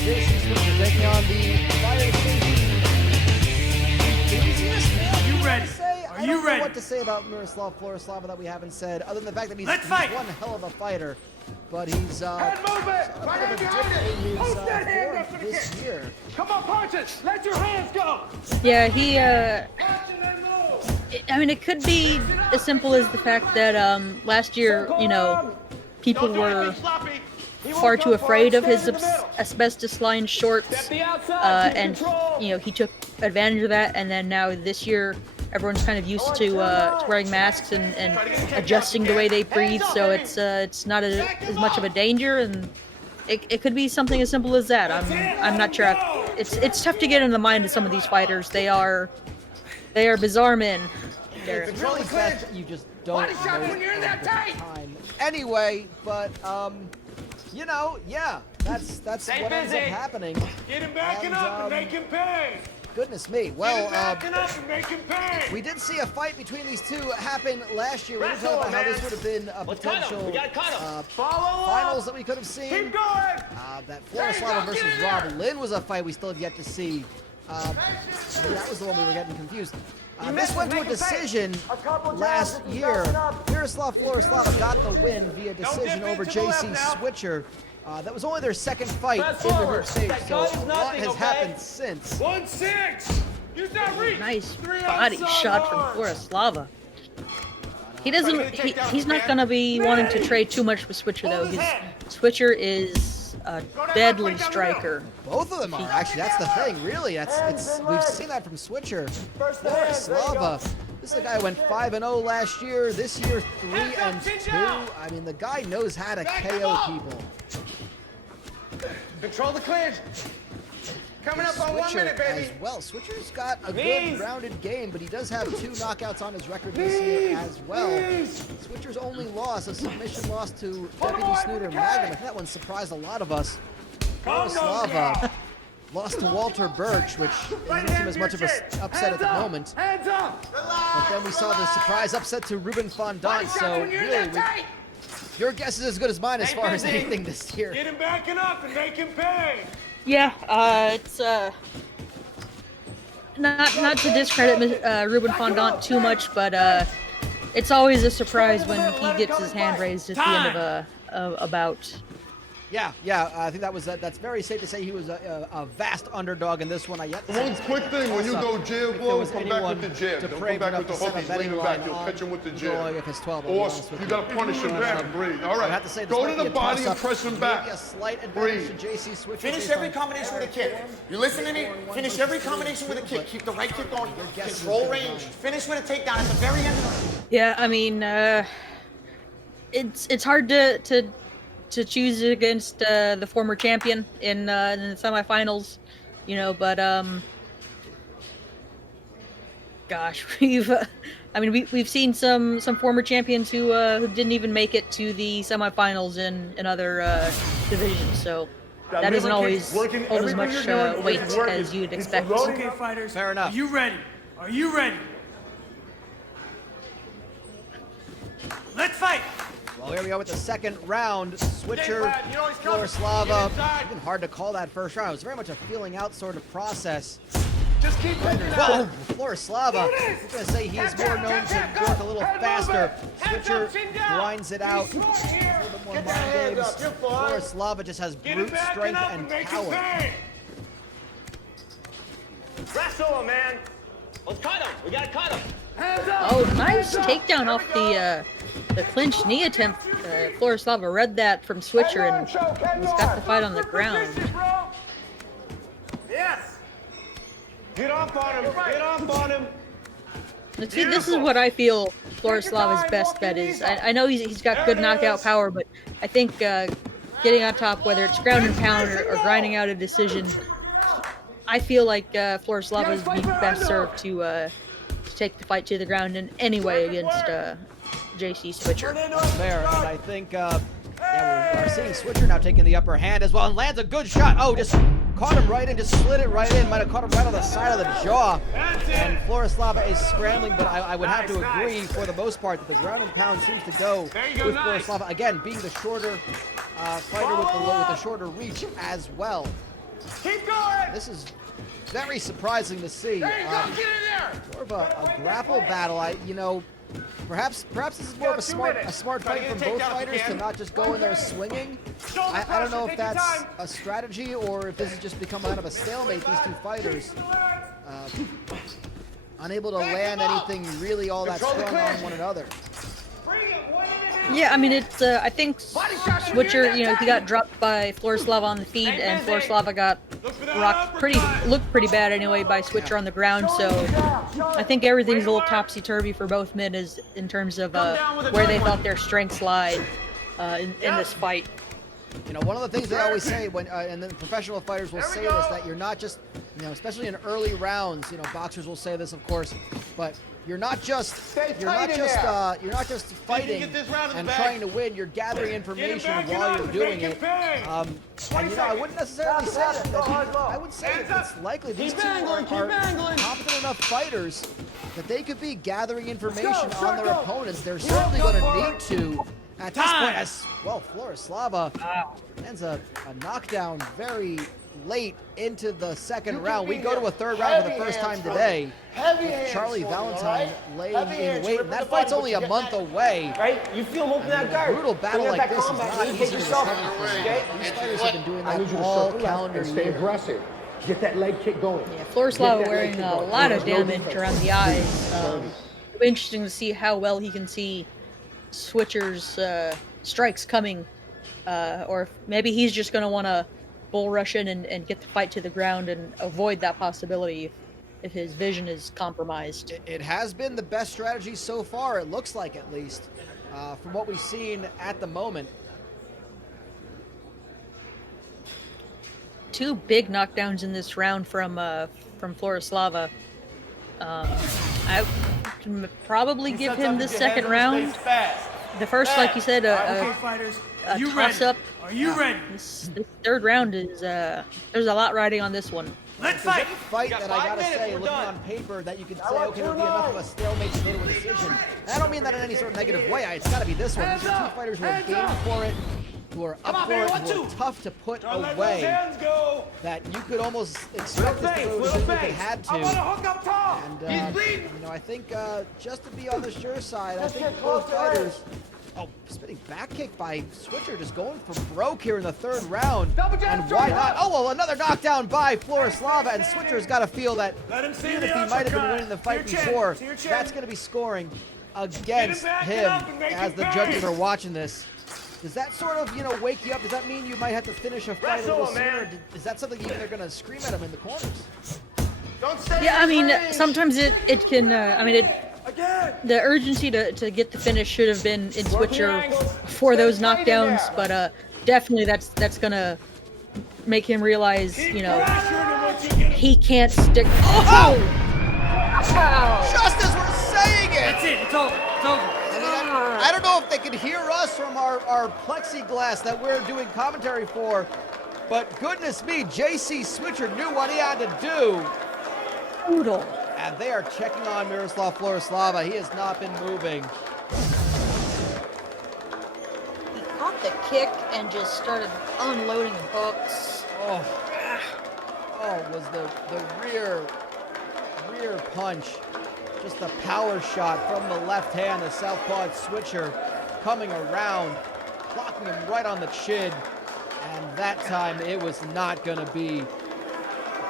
JC Switcher taking on the fire station enthusiast. You ready? I don't know what to say about Miroslav Florislava that we haven't said, other than the fact that he's one hell of a fighter. But he's Head movement! Right hand behind it! Post that hand up for the this kick! year. Come on, punch it! Let your hands go! Yeah, he Punch and then move! I mean, it could be as simple as the fact that last year, people were far too afraid of his asbestos-lined shorts, and he took advantage of that. And then now this year, everyone's kind of used to wearing masks and adjusting the way they breathe, so it's not as much of a danger, and it could be something as simple as that. I'm not sure. It's tough to get in the mind of some of these fighters. They are bizarre men. It's really best that you just don't know when you're in that tight. time. Anyway, but that's what ends up happening. Get him backing up and make him pay! Goodness me. Well, we did see a fight between these two happen last year. We didn't talk about how this would have been a potential finals that we could have seen. Keep going! That Florislava versus Rob Lynn was a fight we still have yet to see. That was the one we were getting confused. This went to a decision last year. Miroslav Florislava got the win via decision over JC Switcher. That was only their second fight in the group stage, so a lot has happened since. 1-6! Use that reach! Nice body shot from Florislava. He doesn't. He's not gonna be wanting to trade too much with Switcher though. His Switcher is a deadly striker. Both of them are actually. That's the thing. Really, we've seen that from Switcher. Slava. This is a guy who went 5-0 last year. This year 3-2. I mean, the guy knows how to KO people. Control the clinch. Coming up on 1 minute, baby. As well. Switcher's got a good rounded game, but he does have 2 knockouts on his record this year as well. Switcher's only loss, a submission loss to Deputy Snooter Magnum. I think that one surprised a lot of us. Slava lost to Walter Birch, which didn't seem as much of an upset at the moment. But then we saw the surprise upset to Ruben Fondant, so really, your guess is as good as mine as far as anything this year. Get him backing up and make him pay. Yeah, it's not to discredit Ruben Fondant too much, but it's always a surprise when he gets his hand raised at the end of a bout. Yeah, I think that's very safe to say he was a vast underdog in this one. One quick thing, when you go jab blow, come back with the jab. Don't come back with the hook, he's leaning back, you'll catch him with the jab. Or you gotta punish him back and breathe. All right, go to the body and press him back. Breathe. Finish every combination with a kick. You listen to me? Finish every combination with a kick. Keep the right kick going. Control range. Finish with a takedown at the very end of the... Yeah, I mean, it's hard to choose against the former champion in the semifinals, you know. But gosh, we've seen some former champions who didn't even make it to the semifinals in other divisions. So that doesn't always hold as much weight as you'd expect. Okay, fighters. Fair enough. Are you ready? Are you ready? Let's fight. Well, here we are with the second round. Switcher, Florislava. Even hard to call that first round. It was very much a feeling out sort of process. Just keep it. Whoa, Florislava. I'm going to say he is more known to work a little faster. Switcher grinds it out. A little bit more mind games. Florislava just has brute strength and power. Wrestle him, man. Let's cut him. We gotta cut him. Oh, nice takedown off the clinch knee attempt. Florislava read that from Switcher and he's got the fight on the ground. Yes. Get off on him. Get off on him. Let's see, this is what I feel Florislava's best bet is. I know he's got good knockout power, but I think getting on top, whether it's ground and pound or grinding out a decision, I feel like Florislava is being best served to take the fight to the ground in any way against JC Switcher. Fair, and I think we're seeing Switcher now taking the upper hand as well, and lands a good shot. Oh, just caught him right in, just slid it right in. Might have caught him right on the side of the jaw. And Florislava is scrambling, but I would have to agree for the most part that the ground and pound seems to go with Florislava. Again, being the shorter fighter with the shorter reach as well. Keep going. This is very surprising to see. There you go. Get in there. More of a grapple battle. Perhaps this is more of a smart fight from both fighters to not just go in there swinging. I don't know if that's a strategy or if this has just become kind of a stalemate. These two fighters unable to land anything really all that strong on one another. Yeah, I mean, it's, I think Switcher, he got dropped by Florislava on the feet, and Florislava got looked pretty bad anyway by Switcher on the ground, so I think everything's a little topsy-turvy for both men in terms of where they thought their strengths lie in this fight. One of the things they always say and then professional fighters will say this, that you're not just, especially in early rounds, boxers will say this, of course, but you're not just fighting and trying to win. You're gathering information while you're doing it. I wouldn't necessarily say that. I would say that it's likely these two are competent enough fighters that they could be gathering information on their opponents. They're certainly going to need to at this point. As well, Florislava lands a knockdown very late into the second round. We go to a third round for the first time today. Charlie Valentine laying in wait, and that fight's only a month away. Right? You feel him open that guard. A brutal battle like this is not easy to recover from. These fighters have been doing that all calendar stay year. aggressive. Get that leg kick going. Yeah, Florislava wearing a lot of damage around the eyes. It'll be interesting to see how well he can see Switcher's strikes coming, or maybe he's just going to want to bull rush in and get the fight to the ground and avoid that possibility if his vision is compromised. It has been the best strategy so far, it looks like, at least, from what we've seen at the moment. 2 big knockdowns in this round from Florislava. I would probably give him the second round. The first, like you said, Okay, fighters, are you ready? toss-up. Are you ready? This third round is there's a lot riding on this one. Let's fight. Fight that I gotta say, looking on paper, that you could say, okay, it'll be enough of a stalemate to go to a decision. And I don't mean that in any sort of negative way. It's got to be this one. These are 2 fighters who are game for it, who are up for it, who are tough to put away. That you could almost expect this to go as soon as it had to. And you know, I think just to be on the sure side, I think both fighters. Oh, spinning back kick by Switcher, just going for broke here in the third round. And why not? Oh, well, another knockdown by Florislava, and Switcher's got to feel that even if he might have been winning the fight before, that's going to be scoring against him as the judges are watching this. Does that sort of, you know, wake you up? Does that mean you might have to finish a fight a little sooner? Is that something they're going to scream at him in the corners? Yeah, I mean, sometimes it can, I mean, the urgency to get the finish should have been in Switcher for those knockdowns, but definitely that's gonna make him realize, you know, he can't stick. Oh! Just as we're saying it! That's it. It's over. It's over. I don't know if they can hear us from our plexiglass that we're doing commentary for, but goodness me, JC Switcher knew what he had to do. Brutal. And they are checking on Miroslav Florislava. He has not been moving. He caught the kick and just started unloading hooks. Oh, it was the rear punch. Just a power shot from the left hand, the southpaw Switcher coming around, clocking him right on the chin. And that time it was not going to be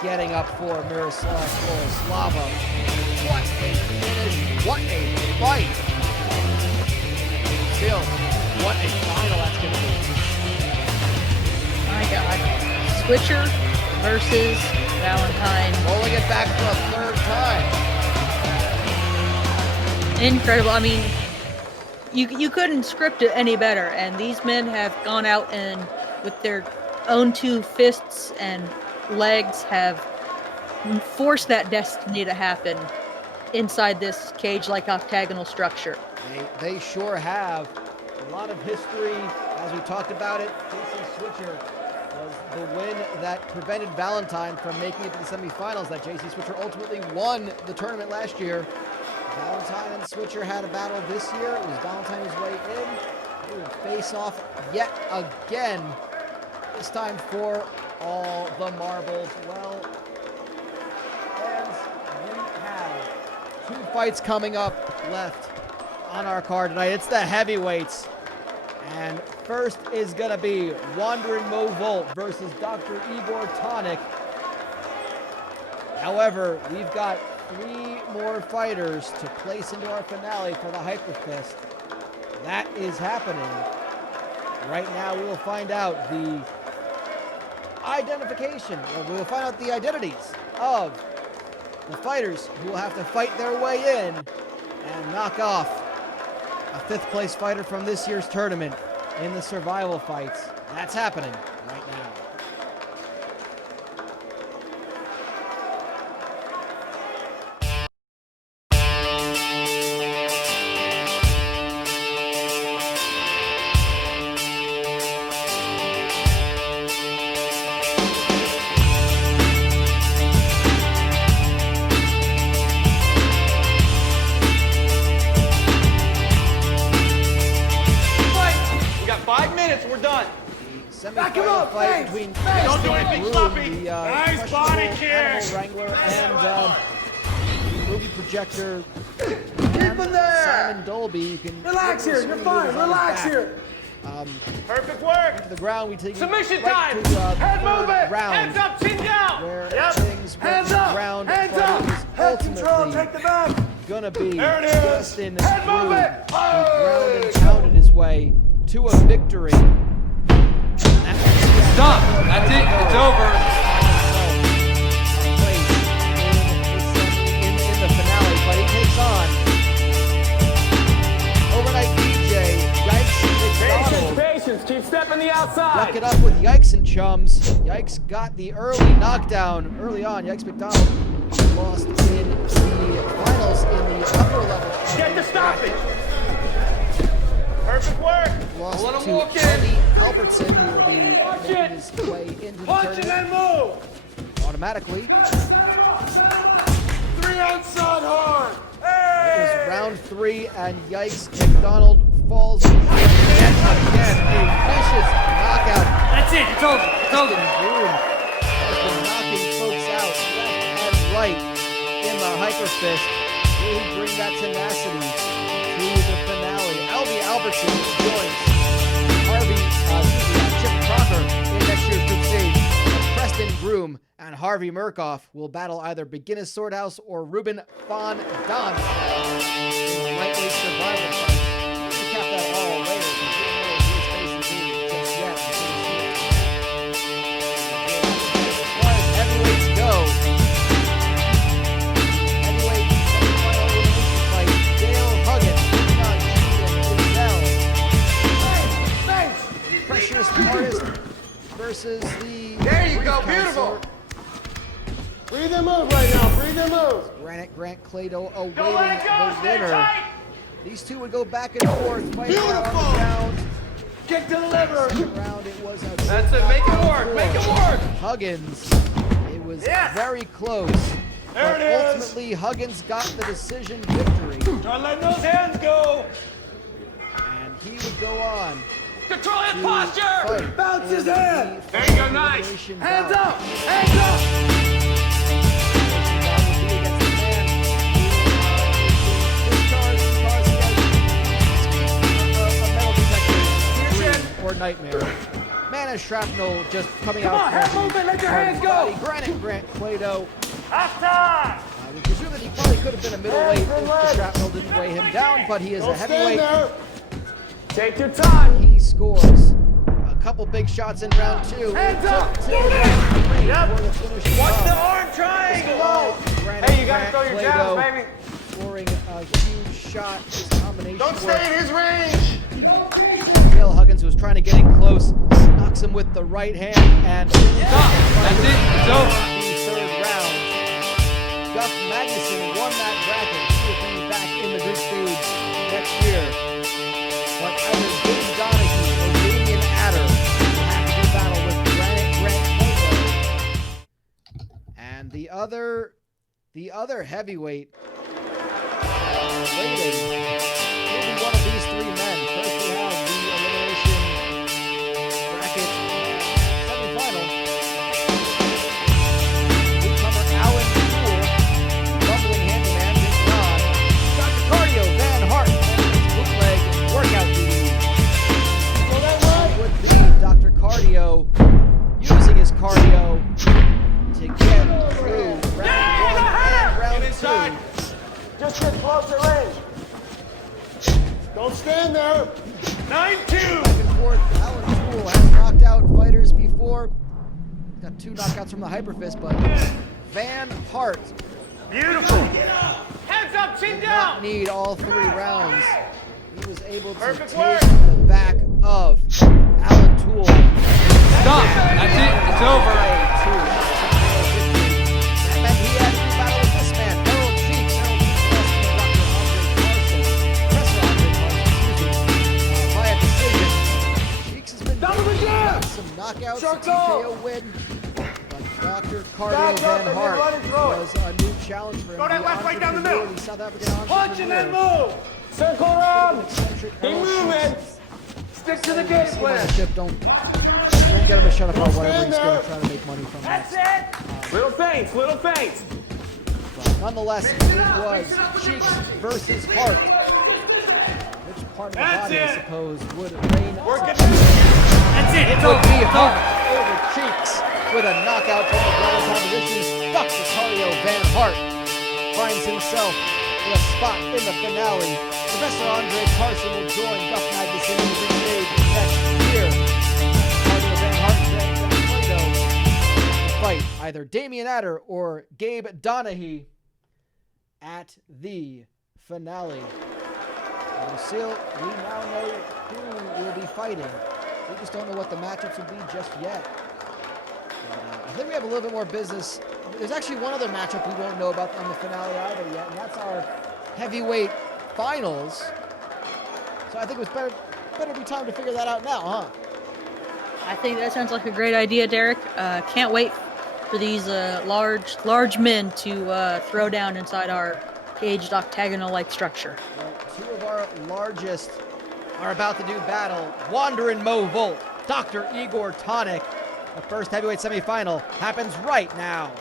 getting up for Miroslav Florislava. What a finish, what a fight. Still, what a final that's going to be. My God. Switcher versus Valentine. Rolling it back for a third time. Incredible. I mean, you couldn't script it any better, and these men have gone out and with their own 2 fists and legs have forced that destiny to happen inside this cage-like octagonal structure. They sure have. A lot of history, as we talked about it. JC Switcher was the win that prevented Valentine from making it to the semifinals. That JC Switcher ultimately won the tournament last year. Valentine and Switcher had a battle this year. It was Valentine's way in. They will face off yet again. This time for all the marbles. Well, fans, we have 2 fights coming up left on our card tonight. It's the heavyweights. And first is going to be Wandering Mo Volt versus Dr. Igor Tonic. However, we've got 3 more fighters to place into our finale for the Hyperfist. That is happening. Right now, we will find out the identification, or we will find out the identities of the fighters who will have to fight their way in and knock off a 5th place fighter from this year's tournament in the survival fights. That's happening right now. Back him up, fight between don't do anything sloppy. Nice body kick. Animal Wrangler and movie projector. Keep him there. Simon Dolby. You can relax here. You're fine. Relax here. Perfect work. To the ground. We take submission right time. To, head movement. Round, hands up, chin down. Where yep. things hands went up. Ground hands up. Head control. Take the back. gonna be There it is. Justin Head Broom, who movement. ground and pounded his way to a victory. Stop. That's it. It's over. In the finale, but he takes on overnight DJ Yikes McDonald. Patience. Keep stepping the outside. Duck it up with Yikes and chums. Yikes got the early knockdown early on. Yikes McDonald lost in the finals in the upper level. Get the stoppage. Perfect work. Lost Let him to walk in. Andy Albertson, who will be making his way into the Punch and tournament then move. automatically. 3 outside hard. It was round 3, and Yikes McDonald falls yet again. A vicious knockout. That's it. It's over. It's over. Broom has been knocking folks out left and right in the hyperfist. Will he bring that tenacity to the finale? Albie Albertson joins Chip Crocker in next year's group stage. Preston Broom and Harvey Murkoff will battle either Beginner's Swordhouse or Ruben Von Don in the lightweight survival fight. We'll recap that all later because we don't know who is facing who just yet. As far as heavyweights go, heavyweight semifinal elimination fight, Dale Huggins taking on Julian Giselle. Impressionist artist versus the There you go. Counselor. Beautiful. Breathe and move right now. Breathe and move. Granite Grant Clado Don't let awaiting it go. the Stay winner. tight. These two would go back and forth, fighting on the ground. Kick to the liver. Second round, it was a That's it. Make it work. Make it work. Huggins. It was Yes. very close, There but it is. ultimately Huggins got the decision victory, Don't let those hands go. and he would go on Control his to posture. fight Bounce his in head. the There you go. final Nice. elimination Hands bout. up. Hands up. That would be against the man who is discharged because he has a metal detector dream or nightmare. Man has shrapnel just coming Come out. on, head from movement, let your from hands his go. body. Granite Grant Clado. Half time. We presume that he probably could have been a middleweight if the shrapnel didn't weigh him down, but he is a Don't stand heavyweight. there. Take your time. He scores a couple big shots in round 2. Hands It up. took till round 3 Yep. for the finish. Watch the off. arm triangle. Granite Hey, you gotta Grant throw your Clado jabs, baby. scoring a huge shot. This combination Don't work. stay in his range. Dale Huggins was trying to get in close, knocks him with the right hand, and Stop. That's it. It's over. the third round. Duff Magnuson won that bracket. He will be back in the group stage next year. But either Dave Donahue or Damian Adder will have to do battle with Granite Grant Clado. And the other heavyweight waiting will be one of these three men. First we have the elimination bracket semifinal. Newcomer Alan Poole, bumbling handyman, taking on Dr. Cardio Van Hart and his bootleg workout duty. So that would be Dr. Cardio using his cardio to get through round 1 and round 2. Just get close at range. Don't stand there. 9-2. Back and forth. Alan Poole has knocked out fighters before. Got 2 knockouts from the hyperfist, but Van Hart Beautiful. Hands up, chin did down. not need all 3 rounds. He was able to Perfect take work. the back of Alan Toole. Stop. That's it. It's over. That meant he had to do battle with this man, Harold Cheeks. Harold Cheeks Professor Andre Carson, via decision. Cheeks has been Double the jab. some knockouts, Shark a TKO win. But Dr. Cardio Back up Van and then Hart run and throw it. was a new challenge for him. Go that The left leg down the middle. entrepreneur, the South African Punch and then entrepreneur. move. Circle around. Eccentric Keep Harold moving. Cheeks. Stick to the game See him on plan. the ship, don't get him to shut up about whatever he's going to try to make money from That's that. it. Little feints, little feints. But nonetheless, it was Cheeks versus Hart. Which part of the That's body, I it. suppose, would reign? Work it. That's it. It's Would over. be It's Hart over. over Cheeks with a knockout from the ground position. Dr. Cardio Van Hart finds himself for a spot in the finale. Professor Andre Carson will join Duff Magnuson in the big stage next year. Cardinal Van Hart and Plato to fight either Damian Adder or Gabe Donaghy at the finale. Lucille, we now know who will be fighting. We just don't know what the matchups will be just yet. I think we have a little bit more business. There's actually one other matchup we won't know about on the finale either yet, and that's our heavyweight finals. So I think it's better be time to figure that out now, huh? I think that sounds like a great idea, Derek. Can't wait for these large men to throw down inside our caged octagonal-like structure. Well, two of our largest are about to do battle. Wanderin' Mo Volt, Dr. Igor Tonic. The first heavyweight semifinal happens right now.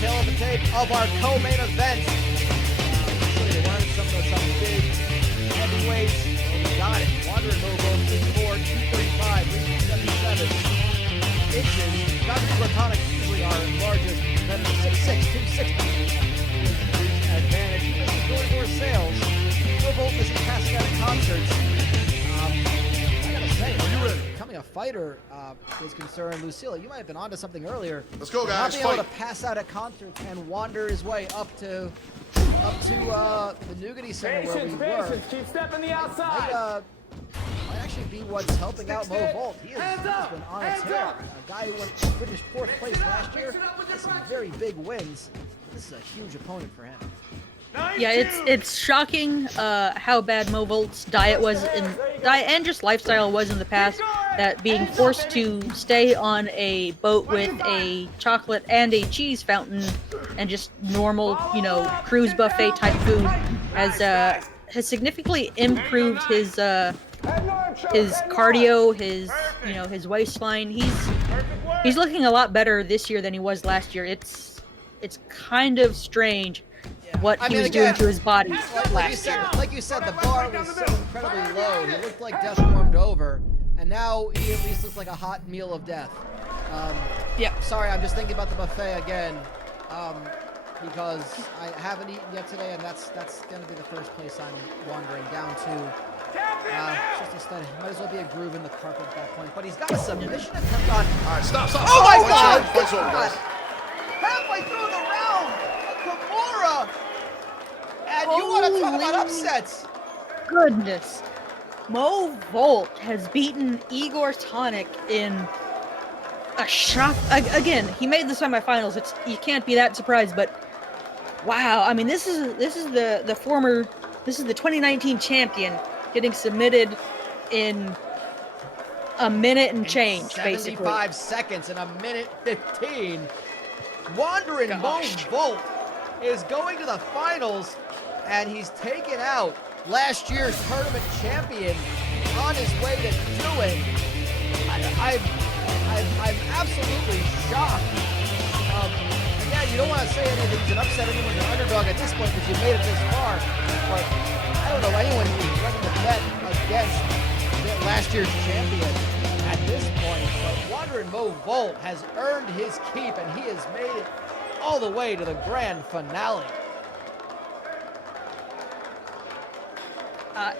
Tail of the tape of our co-main event. They wanted some big heavyweights. We got it. Wanderin' Mo Volt 6'4", 235, 377 inches. Dr. Platonic, usually our largest competitor, 6'6", 260. Advantage. He misses door-to-door sales. Mo Volt misses passing out at concerts. I gotta say, becoming a fighter is concerned. Lucille, you might have been onto something earlier. Let's go, guys. Not being able to pass out at concerts and wander his way up to the Nougaty Center where we were. Keep stepping the outside. Might actually be what's helping out Mo Volt. He has been on a tear. A guy who finished 4th place last year has some very big wins. This is a huge opponent for him. Yeah, it's shocking how bad Mo Volt's diet was and just lifestyle was in the past. That being forced to stay on a boat with a chocolate and a cheese fountain and just normal, cruise buffet type food has significantly improved his cardio, his waistline. He's looking a lot better this year than he was last year. It's kind of strange what he was doing to his body last year. Like you said, the bar was so incredibly low. He looked like death warmed over, and now he at least looks like a hot meal of death. Sorry, I'm just thinking about the buffet again, because I haven't eaten yet today, and that's going to be the first place I'm wandering down to. Just instead, might as well be a groove in the carpet at that point. But he's got a submission attempt on. All right, stop. Oh my God! Fights over, guys. Halfway through the round, Kimura. And you want to talk about upsets? Goodness. Mo Volt has beaten Igor Tonic in a shock. Again, he made the semifinals. You can't be that surprised, but wow. I mean, this is the 2019 champion getting submitted in a minute and change, 75 basically. seconds in a minute 15. Wanderin' Mo Volt is going to the finals, and he's taken out last year's tournament champion on his way to do it. I'm absolutely shocked. Again, you don't want to say anything's an upset, anyone's an underdog at this point because you made it this far. But I don't know anyone who's ready to bet against last year's champion at this point. But Wandering Mo Volt has earned his keep, and he has made it all the way to the grand finale. I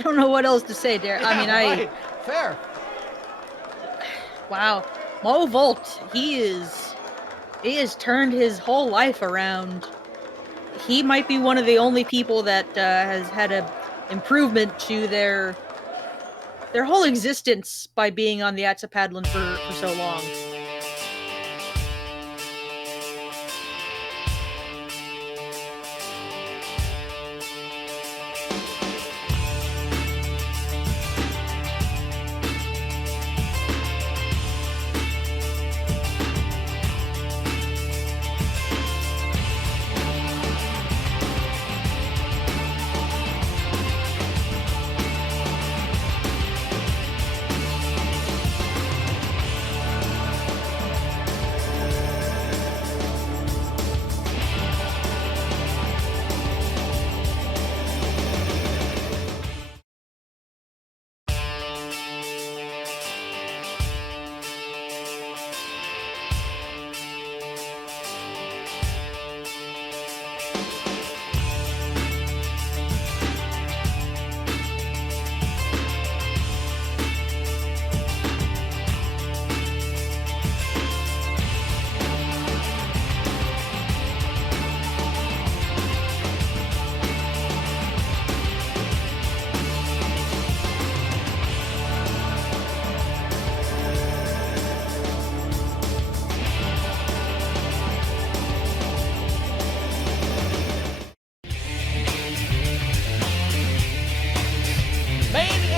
don't know what else to say, Derek. Yeah, I mean, right. Fair. Wow. Mo Volt, he has turned his whole life around. He might be one of the only people that has had a improvement to their whole existence by being on the Atsapadlin for so long.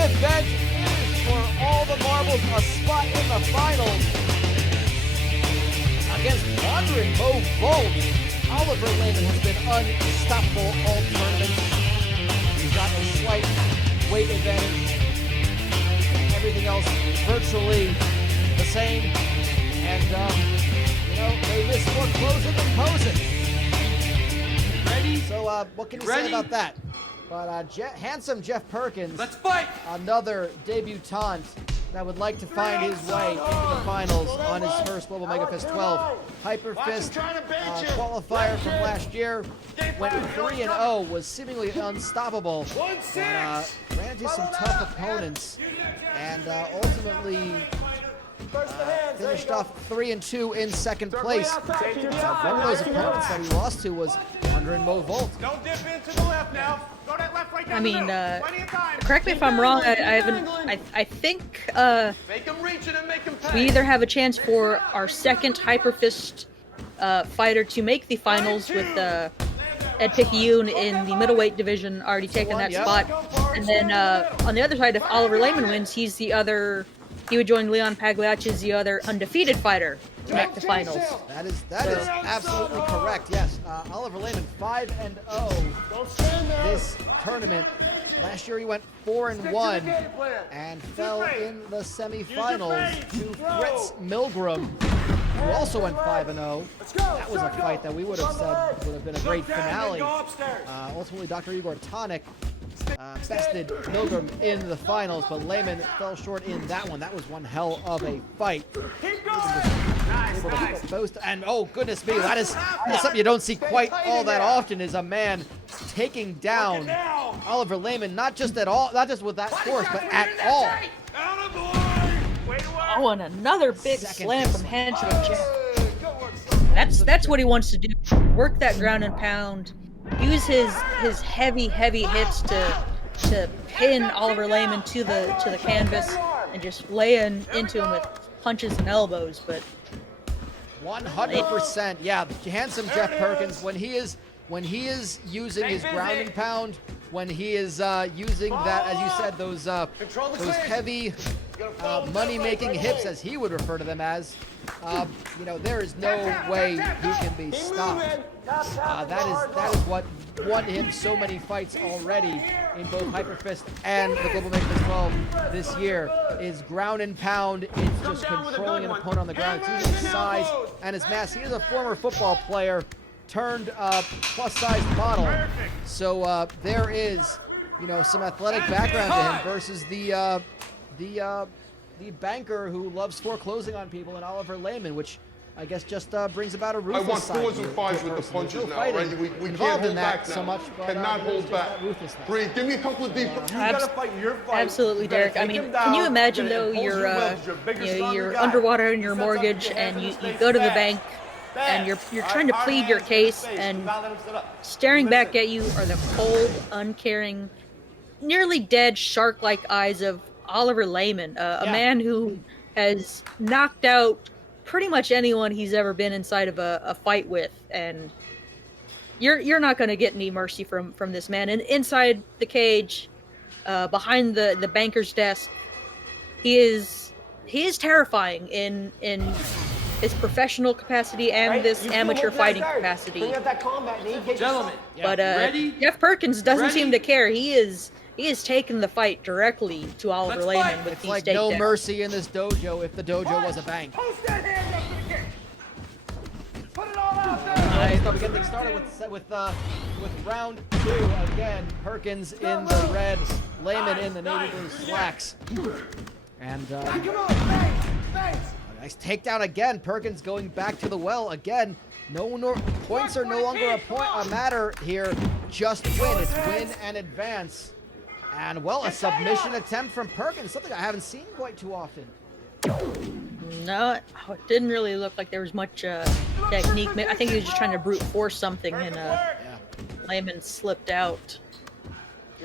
Event is for all the marbles a spot in the finals against Wandering Mo Volt. Oliver Lehman has been unstoppable all tournament. He's got a slight weight advantage. Everything else virtually the same. And, they miss more closing than posing. Ready? So, what can you say about that? But handsome Jeff Perkins, Let's fight! Another debutant that would like to find his way into the finals on his first Global MEGAFist 12. Hyperfist qualifier from last year, went 3-0, was seemingly unstoppable, but ran into some tough opponents, and ultimately finished off 3-2 in second place. One of those opponents that he lost to was Wandering Mo Volt. Don't dip into the left now. Go that left right I mean, correct me if I'm wrong. I think make him reach it and make him pay. we either have a chance for our second Hyperfist fighter to make the finals with Ed Picayune in the middleweight division already taking that spot, and then on the other side, if Oliver Lehman wins, he would join Leon Pagliacci as the other undefeated fighter to make the finals. That is absolutely correct. Yes, Oliver Lehman 5-0 this tournament. Last year he went 4-1 and fell in the semifinals to Fritz Milgram, who also went 5-0. That was a fight that we would have said would have been a great finale. Ultimately, Dr. Igor Tonic bested Milgram in the finals, but Lehman fell short in that one. That was one hell of a fight. And oh goodness me, that's something you don't see quite all that often, is a man taking down Oliver Lehman, not just with that force, but at all. Oh, and another big slam from handsome Jeff. That's what he wants to do. Work that ground and pound. Use his heavy hits to pin Oliver Lehman to the canvas and just lay into him with punches and elbows. But 100%, yeah. Handsome Jeff Perkins, when he is using his ground and pound, when he is using that, as you said, those heavy money-making hips, as he would refer to them as, you know, there is no way he can be stopped. That is what won him so many fights already in both Hyperfist and the Global MEGAFist 12 this year, is ground and pound. It's just controlling an opponent on the ground. It's using his size and his mass. He is a former football player turned plus-sized model. So there is, you know, some athletic background to him versus the banker who loves foreclosing on people in Oliver Lehman, which I guess just brings about a ruthless side. I want 4s and 5s with the punches now, right? We can't hold back now. So much, but, cannot hold back. Breathe. Give me a couple of deep. You gotta fight your fight. Absolutely, Derek. I mean, can you imagine though you're underwater in your mortgage and you go to the bank and you're trying to plead your case, and staring back at you are the cold, uncaring, nearly dead shark-like eyes of Oliver Lehman, a man who has knocked out pretty much anyone he's ever been inside of a fight with, and you're not going to get any mercy from this man. And inside the cage, behind the banker's desk, he is terrifying in his professional capacity and this amateur fighting capacity. Gentlemen, But Jeff Perkins doesn't seem to care. He is taking the fight directly to Oliver Lehman with these like takedowns. no mercy in this dojo if the dojo was a bank. Post that hand up for the kick. Put it all out there. Nice. So we get things started with round 2 again. Perkins in the red, Lehman in the navy blue slacks. And Come on, thanks. a nice takedown again. Perkins going back to the well again. Points are no longer a matter here. Just win. It's win and advance. And, well, a submission attempt from Perkins, something I haven't seen quite too often. No, it didn't really look like there was much technique. I think he was just trying to brute force something, and Lehman slipped out.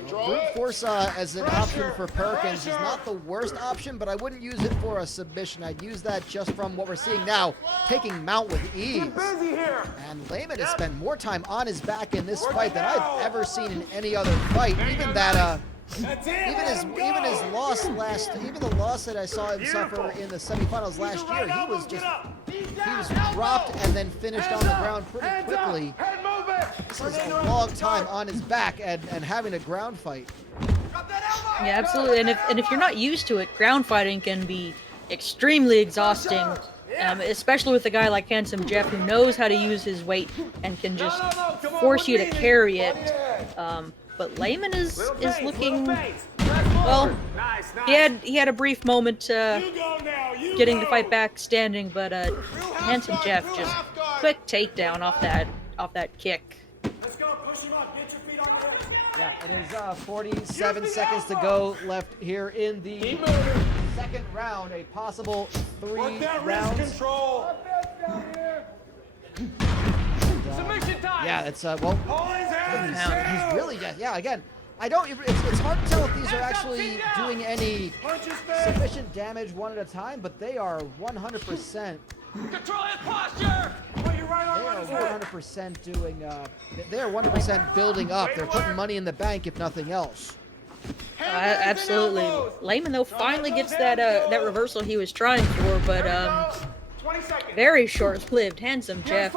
Brute force as an option for Perkins is not the worst option, but I wouldn't use it for a submission. I'd use that just from what we're seeing now, taking mount with ease. And Lehman has spent more time on his back in this fight than I've ever seen in any other fight. Even that, even his loss even the loss that I saw him suffer in the semifinals last year, he was dropped and then finished on the ground pretty quickly. This is a long time on his back and having a ground fight. Yeah, absolutely. And if you're not used to it, ground fighting can be extremely exhausting, especially with a guy like Handsome Jeff who knows how to use his weight and can just force you to carry it. But Lehman is looking, well, he had a brief moment getting the fight back standing, but Handsome Jeff just quick takedown off that kick. Let's go, push him up, get your feet on the edge. Yeah, it is 47 seconds to go left here in the second round, a possible 3 rounds. Control. Submission time. Yeah, it's well, he's really again. It's hard to tell if these are actually doing any sufficient damage one at a time, but they are 100%. Control his posture. Put your right arm on his head. 100% doing. They are 100% building up. They're putting money in the bank, if nothing else. Absolutely. Lehman though finally gets that reversal he was trying for, but very short-lived. Handsome Jeff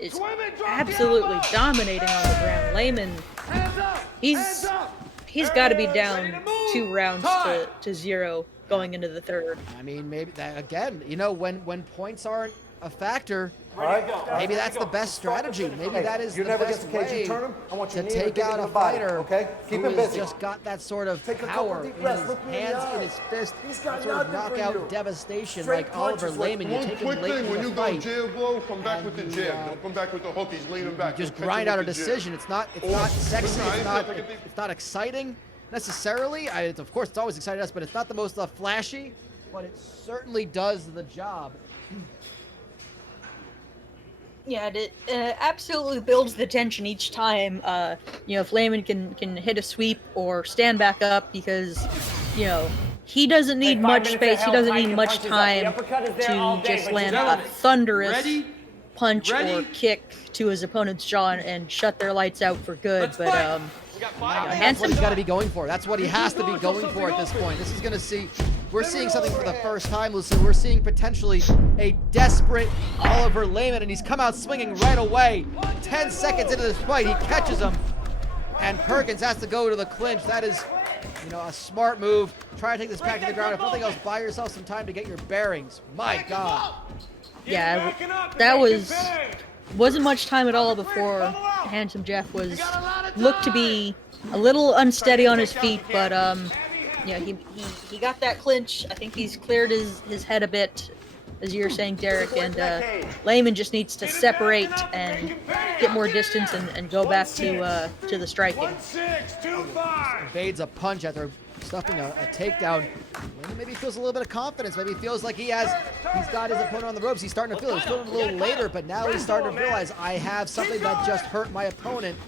is absolutely dominating on the ground. Lehman, he's got to be down 2 rounds to 0 going into the third. I mean, maybe that again. You know, when points aren't a factor, maybe that's the best strategy. Maybe that is the best way to take out a fighter who has just got that sort of power in his hands, in his fist, that sort of knockout devastation like Oliver Lehman. You take him late in when the you fight. go jab blow, come back with the jab. Don't come back with the hook. He's leaning back. Just grind out a decision. It's not sexy. It's not exciting necessarily. Of course, it's always excited us, but it's not the most flashy. But it certainly does the job. Yeah, it absolutely builds the tension each time. If Lehman can hit a sweep or stand back up, because he doesn't need much space. He doesn't need much time to just land a thunderous punch or kick to his opponent's jaw and shut their lights out for good. But that's what he's got to be going for. That's what he has to be going for at this point. This is going to see we're seeing something for the first time, Lucy. We're seeing potentially a desperate Oliver Lehman, and he's come out swinging right away. 10 seconds into this fight, he catches him, and Perkins has to go to the clinch. That is, you know, a smart move. Try to take this back to the ground. If nothing else, buy yourself some time to get your bearings. My God. Yeah, that wasn't much time at all before Handsome Jeff looked to be a little unsteady on his feet, but yeah, he got that clinch. I think he's cleared his head a bit, as you were saying, Derek, and Lehman just needs to separate and get more distance and go back to the striking. Evades a punch after stuffing a takedown. Maybe feels a little bit of confidence. Maybe he feels like he's got his opponent on the ropes. He's starting to feel it. He's feeling a little later, but now he's starting to realize, I have something that just hurt my opponent.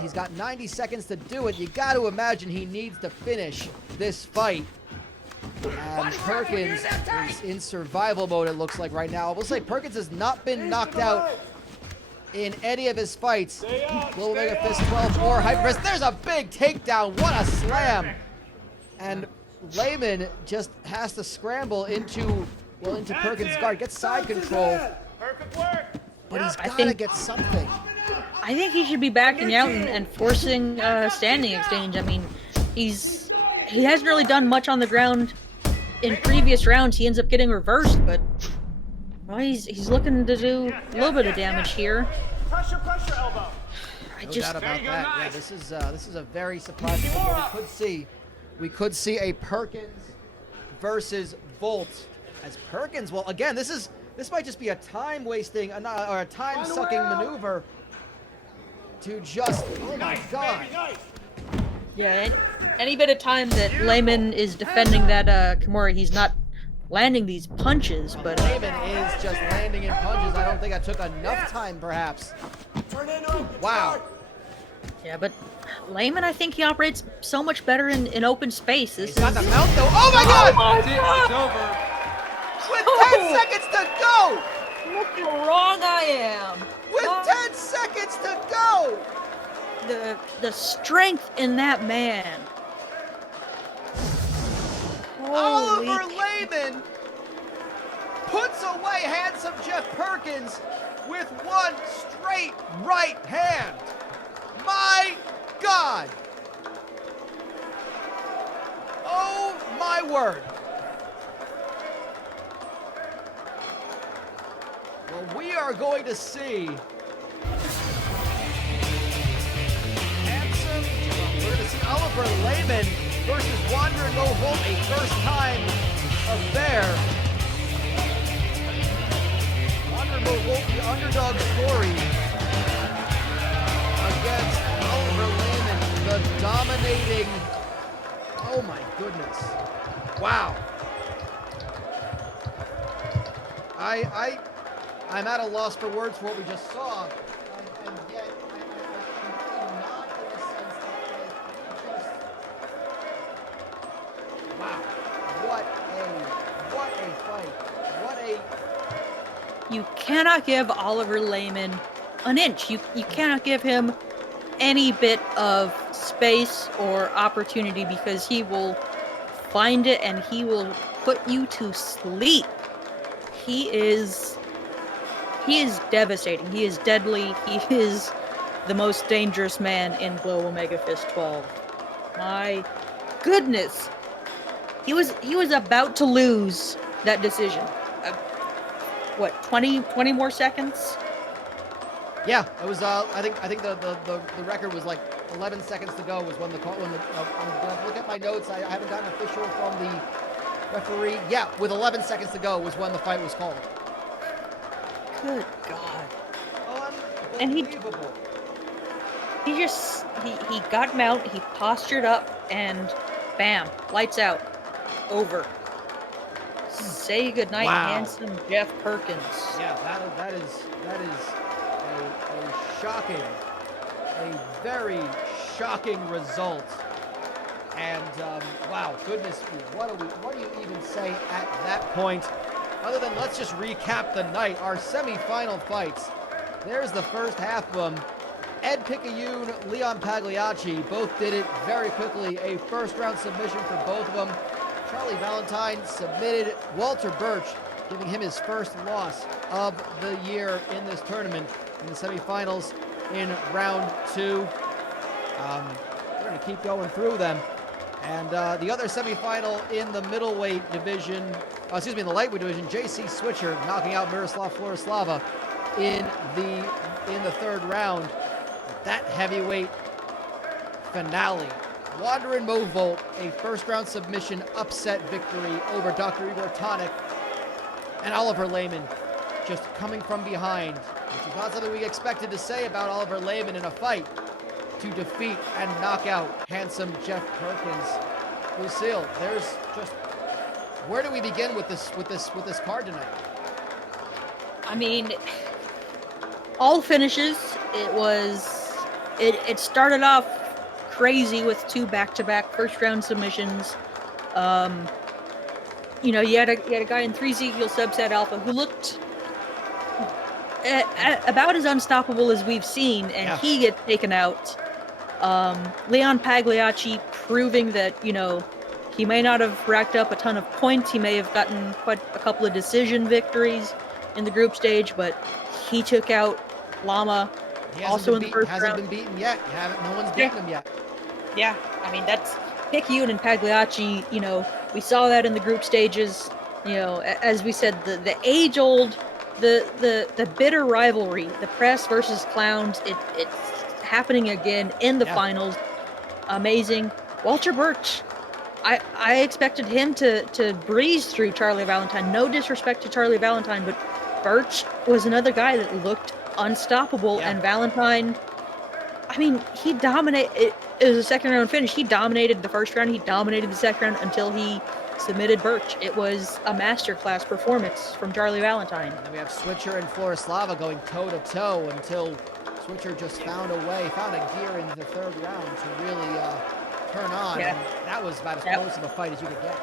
He's got 90 seconds to do it. You got to imagine he needs to finish this fight. And Perkins is in survival mode, it looks like right now. I will say Perkins has not been knocked out in any of his fights. Global MEGAFist 12 or Hyperfist. There's a big takedown. What a slam. And Lehman just has to scramble into Perkins' guard. Get side control. But he's got to get something. I think he should be backing out and forcing standing exchange. I mean, he hasn't really done much on the ground in previous rounds. He ends up getting reversed, but well, he's looking to do a little bit of damage here. Pressure, elbow. No doubt about that. Yeah, this is a very surprising thing. We could see a Perkins versus Volt. As Perkins, well, again, this might just be a time-wasting or a time-sucking maneuver to just, oh my God. Yeah, any bit of time that Lehman is defending that Kimura, he's not landing these punches, but Lehman is just landing in punches. I don't think I took enough time, perhaps. Wow. Yeah, but Lehman, I think he operates so much better in open space. He's got the mount, though. Oh my God! It's over. With 10 seconds to go! Look how wrong I am. With 10 seconds to go! The strength in that man. Oliver Lehman puts away handsome Jeff Perkins with one straight right hand. My God. Oh my word. Well, we are going to see we're going to see Oliver Lehman versus Wander and Go Volt, a first-time affair. Wander and Go Volt, the underdog story, against Oliver Lehman, the dominating. Oh my goodness! Wow. I'm at a loss for words for what we just saw, and yet I'm not in the sense that wow, what a fight, You cannot give Oliver Lehman an inch. You cannot give him any bit of space or opportunity, because he will find it and he will put you to sleep. He is devastating. He is deadly. He is the most dangerous man in Global MEGAFist 12. My goodness. He was about to lose that decision. What, 20 more seconds? Yeah, it was. I think the record was like 11 seconds to go was when the call. I'm gonna look at my notes. I haven't gotten official from the referee. Yeah, with 11 seconds to go was when the fight was called. Good God. Unbelievable. And he got him out. He postured up, and bam, lights out, over. Say goodnight, handsome Jeff Perkins. Yeah, that is a shocking, a very shocking result. And wow, goodness me, what do you even say at that point? Other than let's just recap the night, our semifinal fights. There's the first half of them. Ed Picayune, Leon Pagliacci, both did it very quickly. A first-round submission for both of them. Charlie Valentine submitted Walter Birch, giving him his first loss of the year in this tournament in the semifinals in round 2. We're going to keep going through them. And the other semifinal in the middleweight division, in the lightweight division, J.C. Switcher knocking out Miroslav Florislava in the third round. That heavyweight finale. Wanderin Movolt, a first-round submission upset victory over Dr. Igor Tonic, and Oliver Lehman just coming from behind, which is not something we expected to say about Oliver Lehman in a fight, to defeat and knock out handsome Jeff Perkins. Lucille, there's just, where do we begin with this card tonight? I mean, all finishes. It started off crazy with 2 back-to-back first-round submissions. You had a guy in 3 Ezekiel subset alpha who looked about as unstoppable as we've seen, and he gets taken out. Leon Pagliacci proving that, he may not have racked up a ton of points. He may have gotten quite a couple of decision victories in the group stage, but he took out Lama also in the first round. Hasn't been beaten yet. No one's beaten him yet. Yeah, I mean, that's Picayune and Pagliacci, we saw that in the group stages. As we said, the age-old, the bitter rivalry, the press versus clowns, it's happening again in the finals. Amazing. Walter Birch, I expected him to breeze through Charlie Valentine. No disrespect to Charlie Valentine, but Birch was another guy that looked unstoppable, and Valentine, I mean, he dominated. It was a second-round finish. He dominated the first round. He dominated the second round until he submitted Birch. It was a masterclass performance from Charlie Valentine. And then we have Switcher and Florislava going toe-to-toe until Switcher just found a gear in the third round to really turn on. Yeah. And that was about as close of a fight as you could get.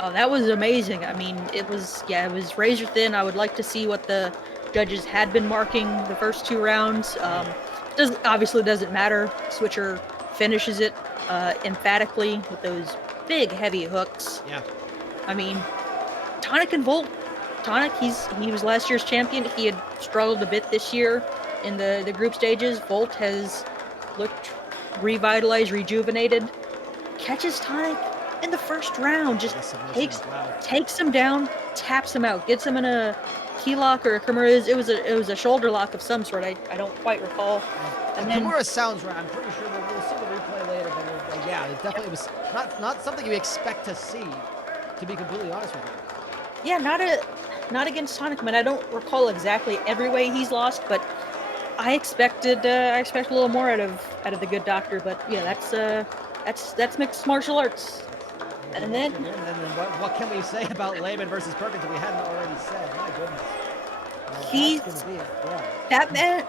Oh, that was amazing. I mean, it was razor thin. I would like to see what the judges had been marking the first 2 rounds. Obviously doesn't matter. Switcher finishes it emphatically with those big, heavy hooks. Yeah. I mean, Tonic and Volt. Tonic, he was last year's champion. He had struggled a bit this year in the group stages. Volt has looked revitalized, rejuvenated. Catches Tonic in the first round. Just takes him down, taps him out, gets him in a key lock or a Kimura. It was a shoulder lock of some sort. I don't quite recall. And then Kimura sounds right. I'm pretty sure we'll see the replay later, but it definitely was not something you expect to see, to be completely honest with you. Yeah, not against Tonic. I mean, I don't recall exactly every way he's lost, but I expect a little more out of the good doctor. But yeah, that's mixed martial arts. And then what can we say about Lehman versus Perkins that we hadn't already said? My goodness. That's gonna be it. That man.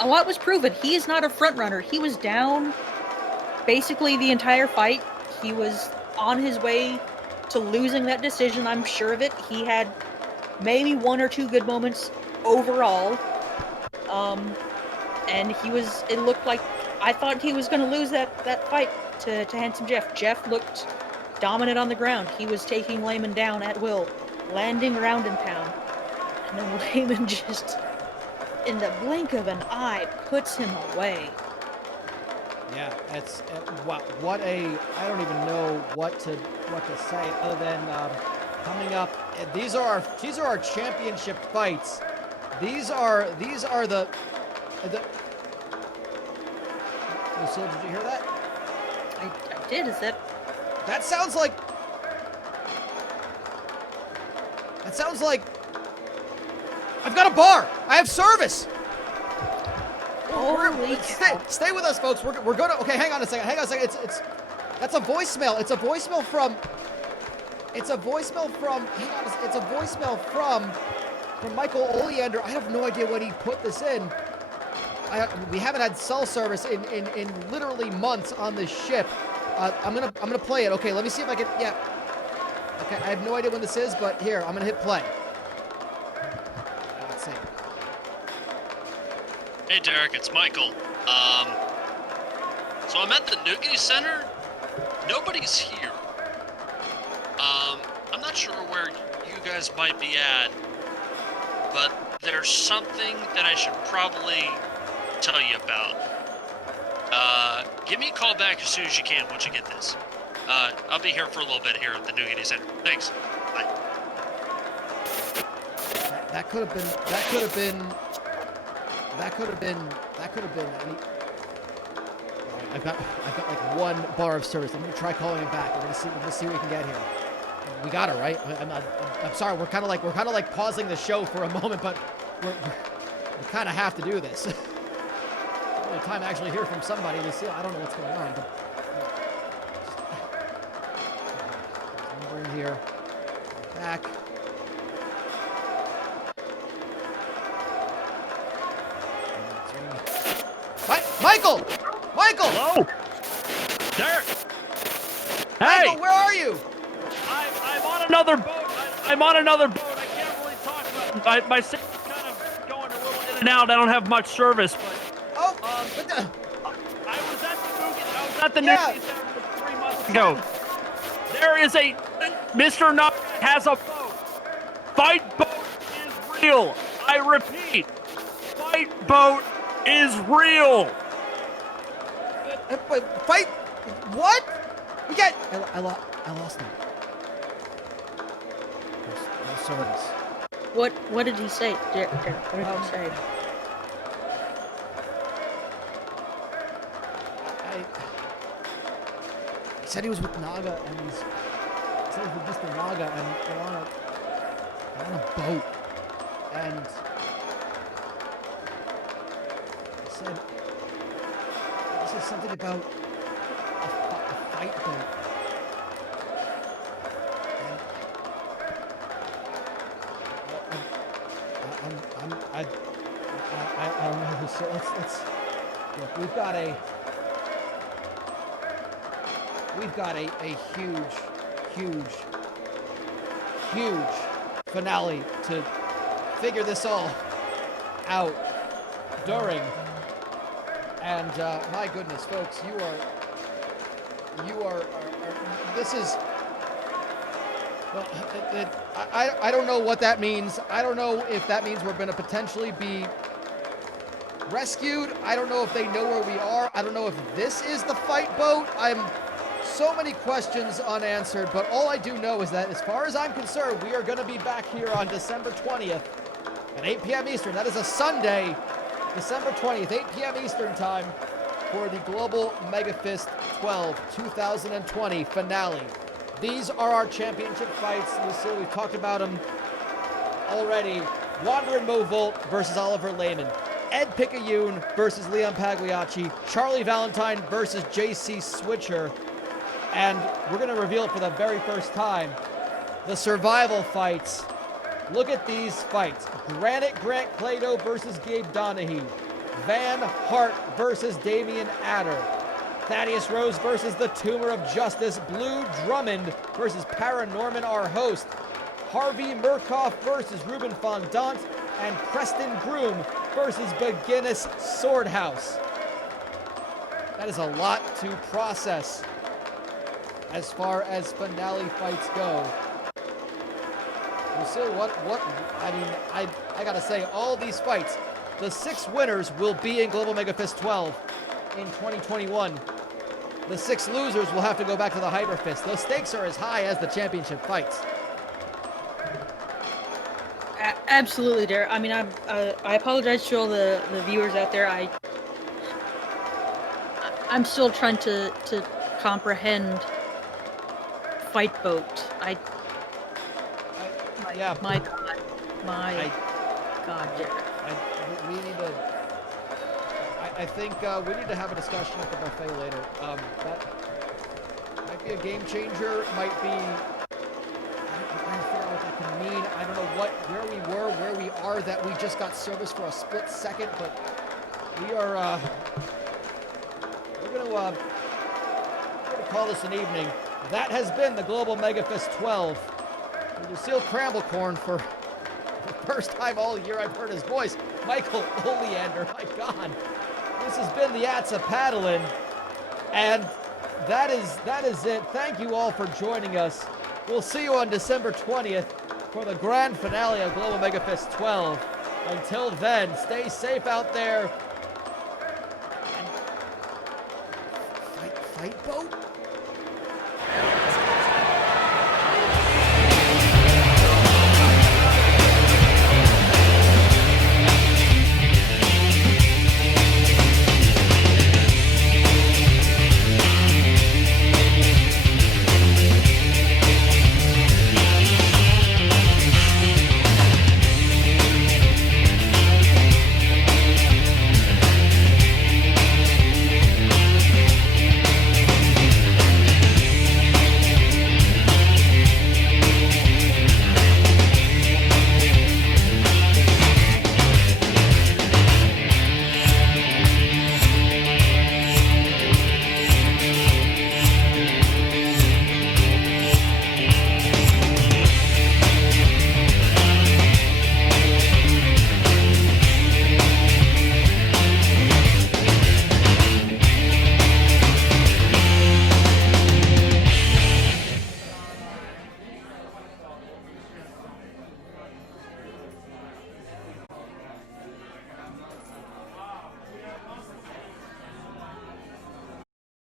A lot was proven. He is not a front runner. He was down basically the entire fight. He was on his way to losing that decision. I'm sure of it. He had maybe 1 or 2 good moments overall. And it looked like, I thought he was going to lose that fight to Handsome Jeff. Jeff looked dominant on the ground. He was taking Lehman down at will, landing ground and pound. And then Lehman just, in the blink of an eye, puts him away. Yeah, it's wow. I don't even know what to say other than coming up. These are our championship fights. These are the. Lucille, did you hear that? I did. Is that? That sounds like. I've got a bar. I have service. Stay with us, folks. We're gonna. Okay, hang on a second. That's a voicemail. It's a voicemail from. Hang on. It's a voicemail from Michael Oleander. I have no idea when he put this in. We haven't had cell service in literally months on this ship. I'm gonna play it. Okay, let me see if I can. Yeah. Okay, I have no idea when this is, but here I'm gonna hit play. Let's see. Hey Derek, it's Michael. So I'm at the Noogie Center, nobody's here. I'm not sure where you guys might be at, but there's something that I should probably tell you about. Give me a call back as soon as you can once you get this. I'll be here for a little bit here at the Nougat Center. Thanks. Bye. That could have been any. I've got like one bar of service. I'm gonna try calling him back. We're gonna see what we can get here. We got it, right? I'm sorry. We're kind of like pausing the show for a moment, but we kind of have to do this. Only time to actually hear from somebody. I don't know what's going on, but number in here. Back. Michael! Hello? Derek! Hey! Michael, where are you? I'm on another boat. I'm on another boat. I can't really talk about it. My signal's kind of going a little in and out. I don't have much service, but... Oh, I was at the Nougat Center 3 months ago. There is a... Mr. Nugget has a boat. Fight boat is real. I repeat. Fight boat is real. Fight? What? We got... I lost him. No service. What did he say, Derek? What did he say? He said he was with Naga, and he said he was with Mr. Naga, and they're on a boat. And he said something about a fight boat. And I don't know who. So let's look. We've got a huge finale to figure this all out during. And my goodness, folks, you are this is, well, I don't know what that means. I don't know if that means we're going to potentially be rescued. I don't know if they know where we are. I don't know if this is the fight boat. So many questions unanswered, but all I do know is that as far as I'm concerned, we are going to be back here on December 20th at 8 p.m. Eastern. That is a Sunday, December 20th, 8 p.m. Eastern time for the Global MEGAFist 12 2020 finale. These are our championship fights. Lucille, we've talked about them already. Wanderin Movolt versus Oliver Lehman. Ed Picayune versus Leon Pagliacci. Charlie Valentine versus JC Switcher. And we're going to reveal it for the very first time. The survival fights. Look at these fights. Granite Grant Clado versus Gabe Donahue. Van Hart versus Damian Adder. Thaddeus Rose versus the Tumor of Justice. Blue Drummond versus Paranorman, our host. Harvey Murkoff versus Ruben Fondant. And Preston Groom versus Beginnis Swordhouse. That is a lot to process as far as finale fights go. Lucille, I gotta say, all these fights, the 6 winners will be in Global MEGAFist 12 in 2021. The 6 losers will have to go back to the Hyperfist. Those stakes are as high as the championship fights. Absolutely, Derek. I mean, I apologize to all the viewers out there. I'm still trying to comprehend fight boat. My God, Derek. We need to. I think we need to have a discussion at the buffet later. That might be a game changer. Might be. I'm trying to figure out what that can mean. I don't know where we were, where we are. That we just got service for a split second, but we are. We're gonna call this an evening. That has been the Global MEGAFist 12. With Lucille Cramble-Corn for the first time all year I've heard his voice. Michael Oleander, my God. This has been the Atsa Paddlin'. And that is it. Thank you all for joining us. We'll see you on December 20th for the grand finale of Global MEGAFist 12. Until then, stay safe out there. And fight boat?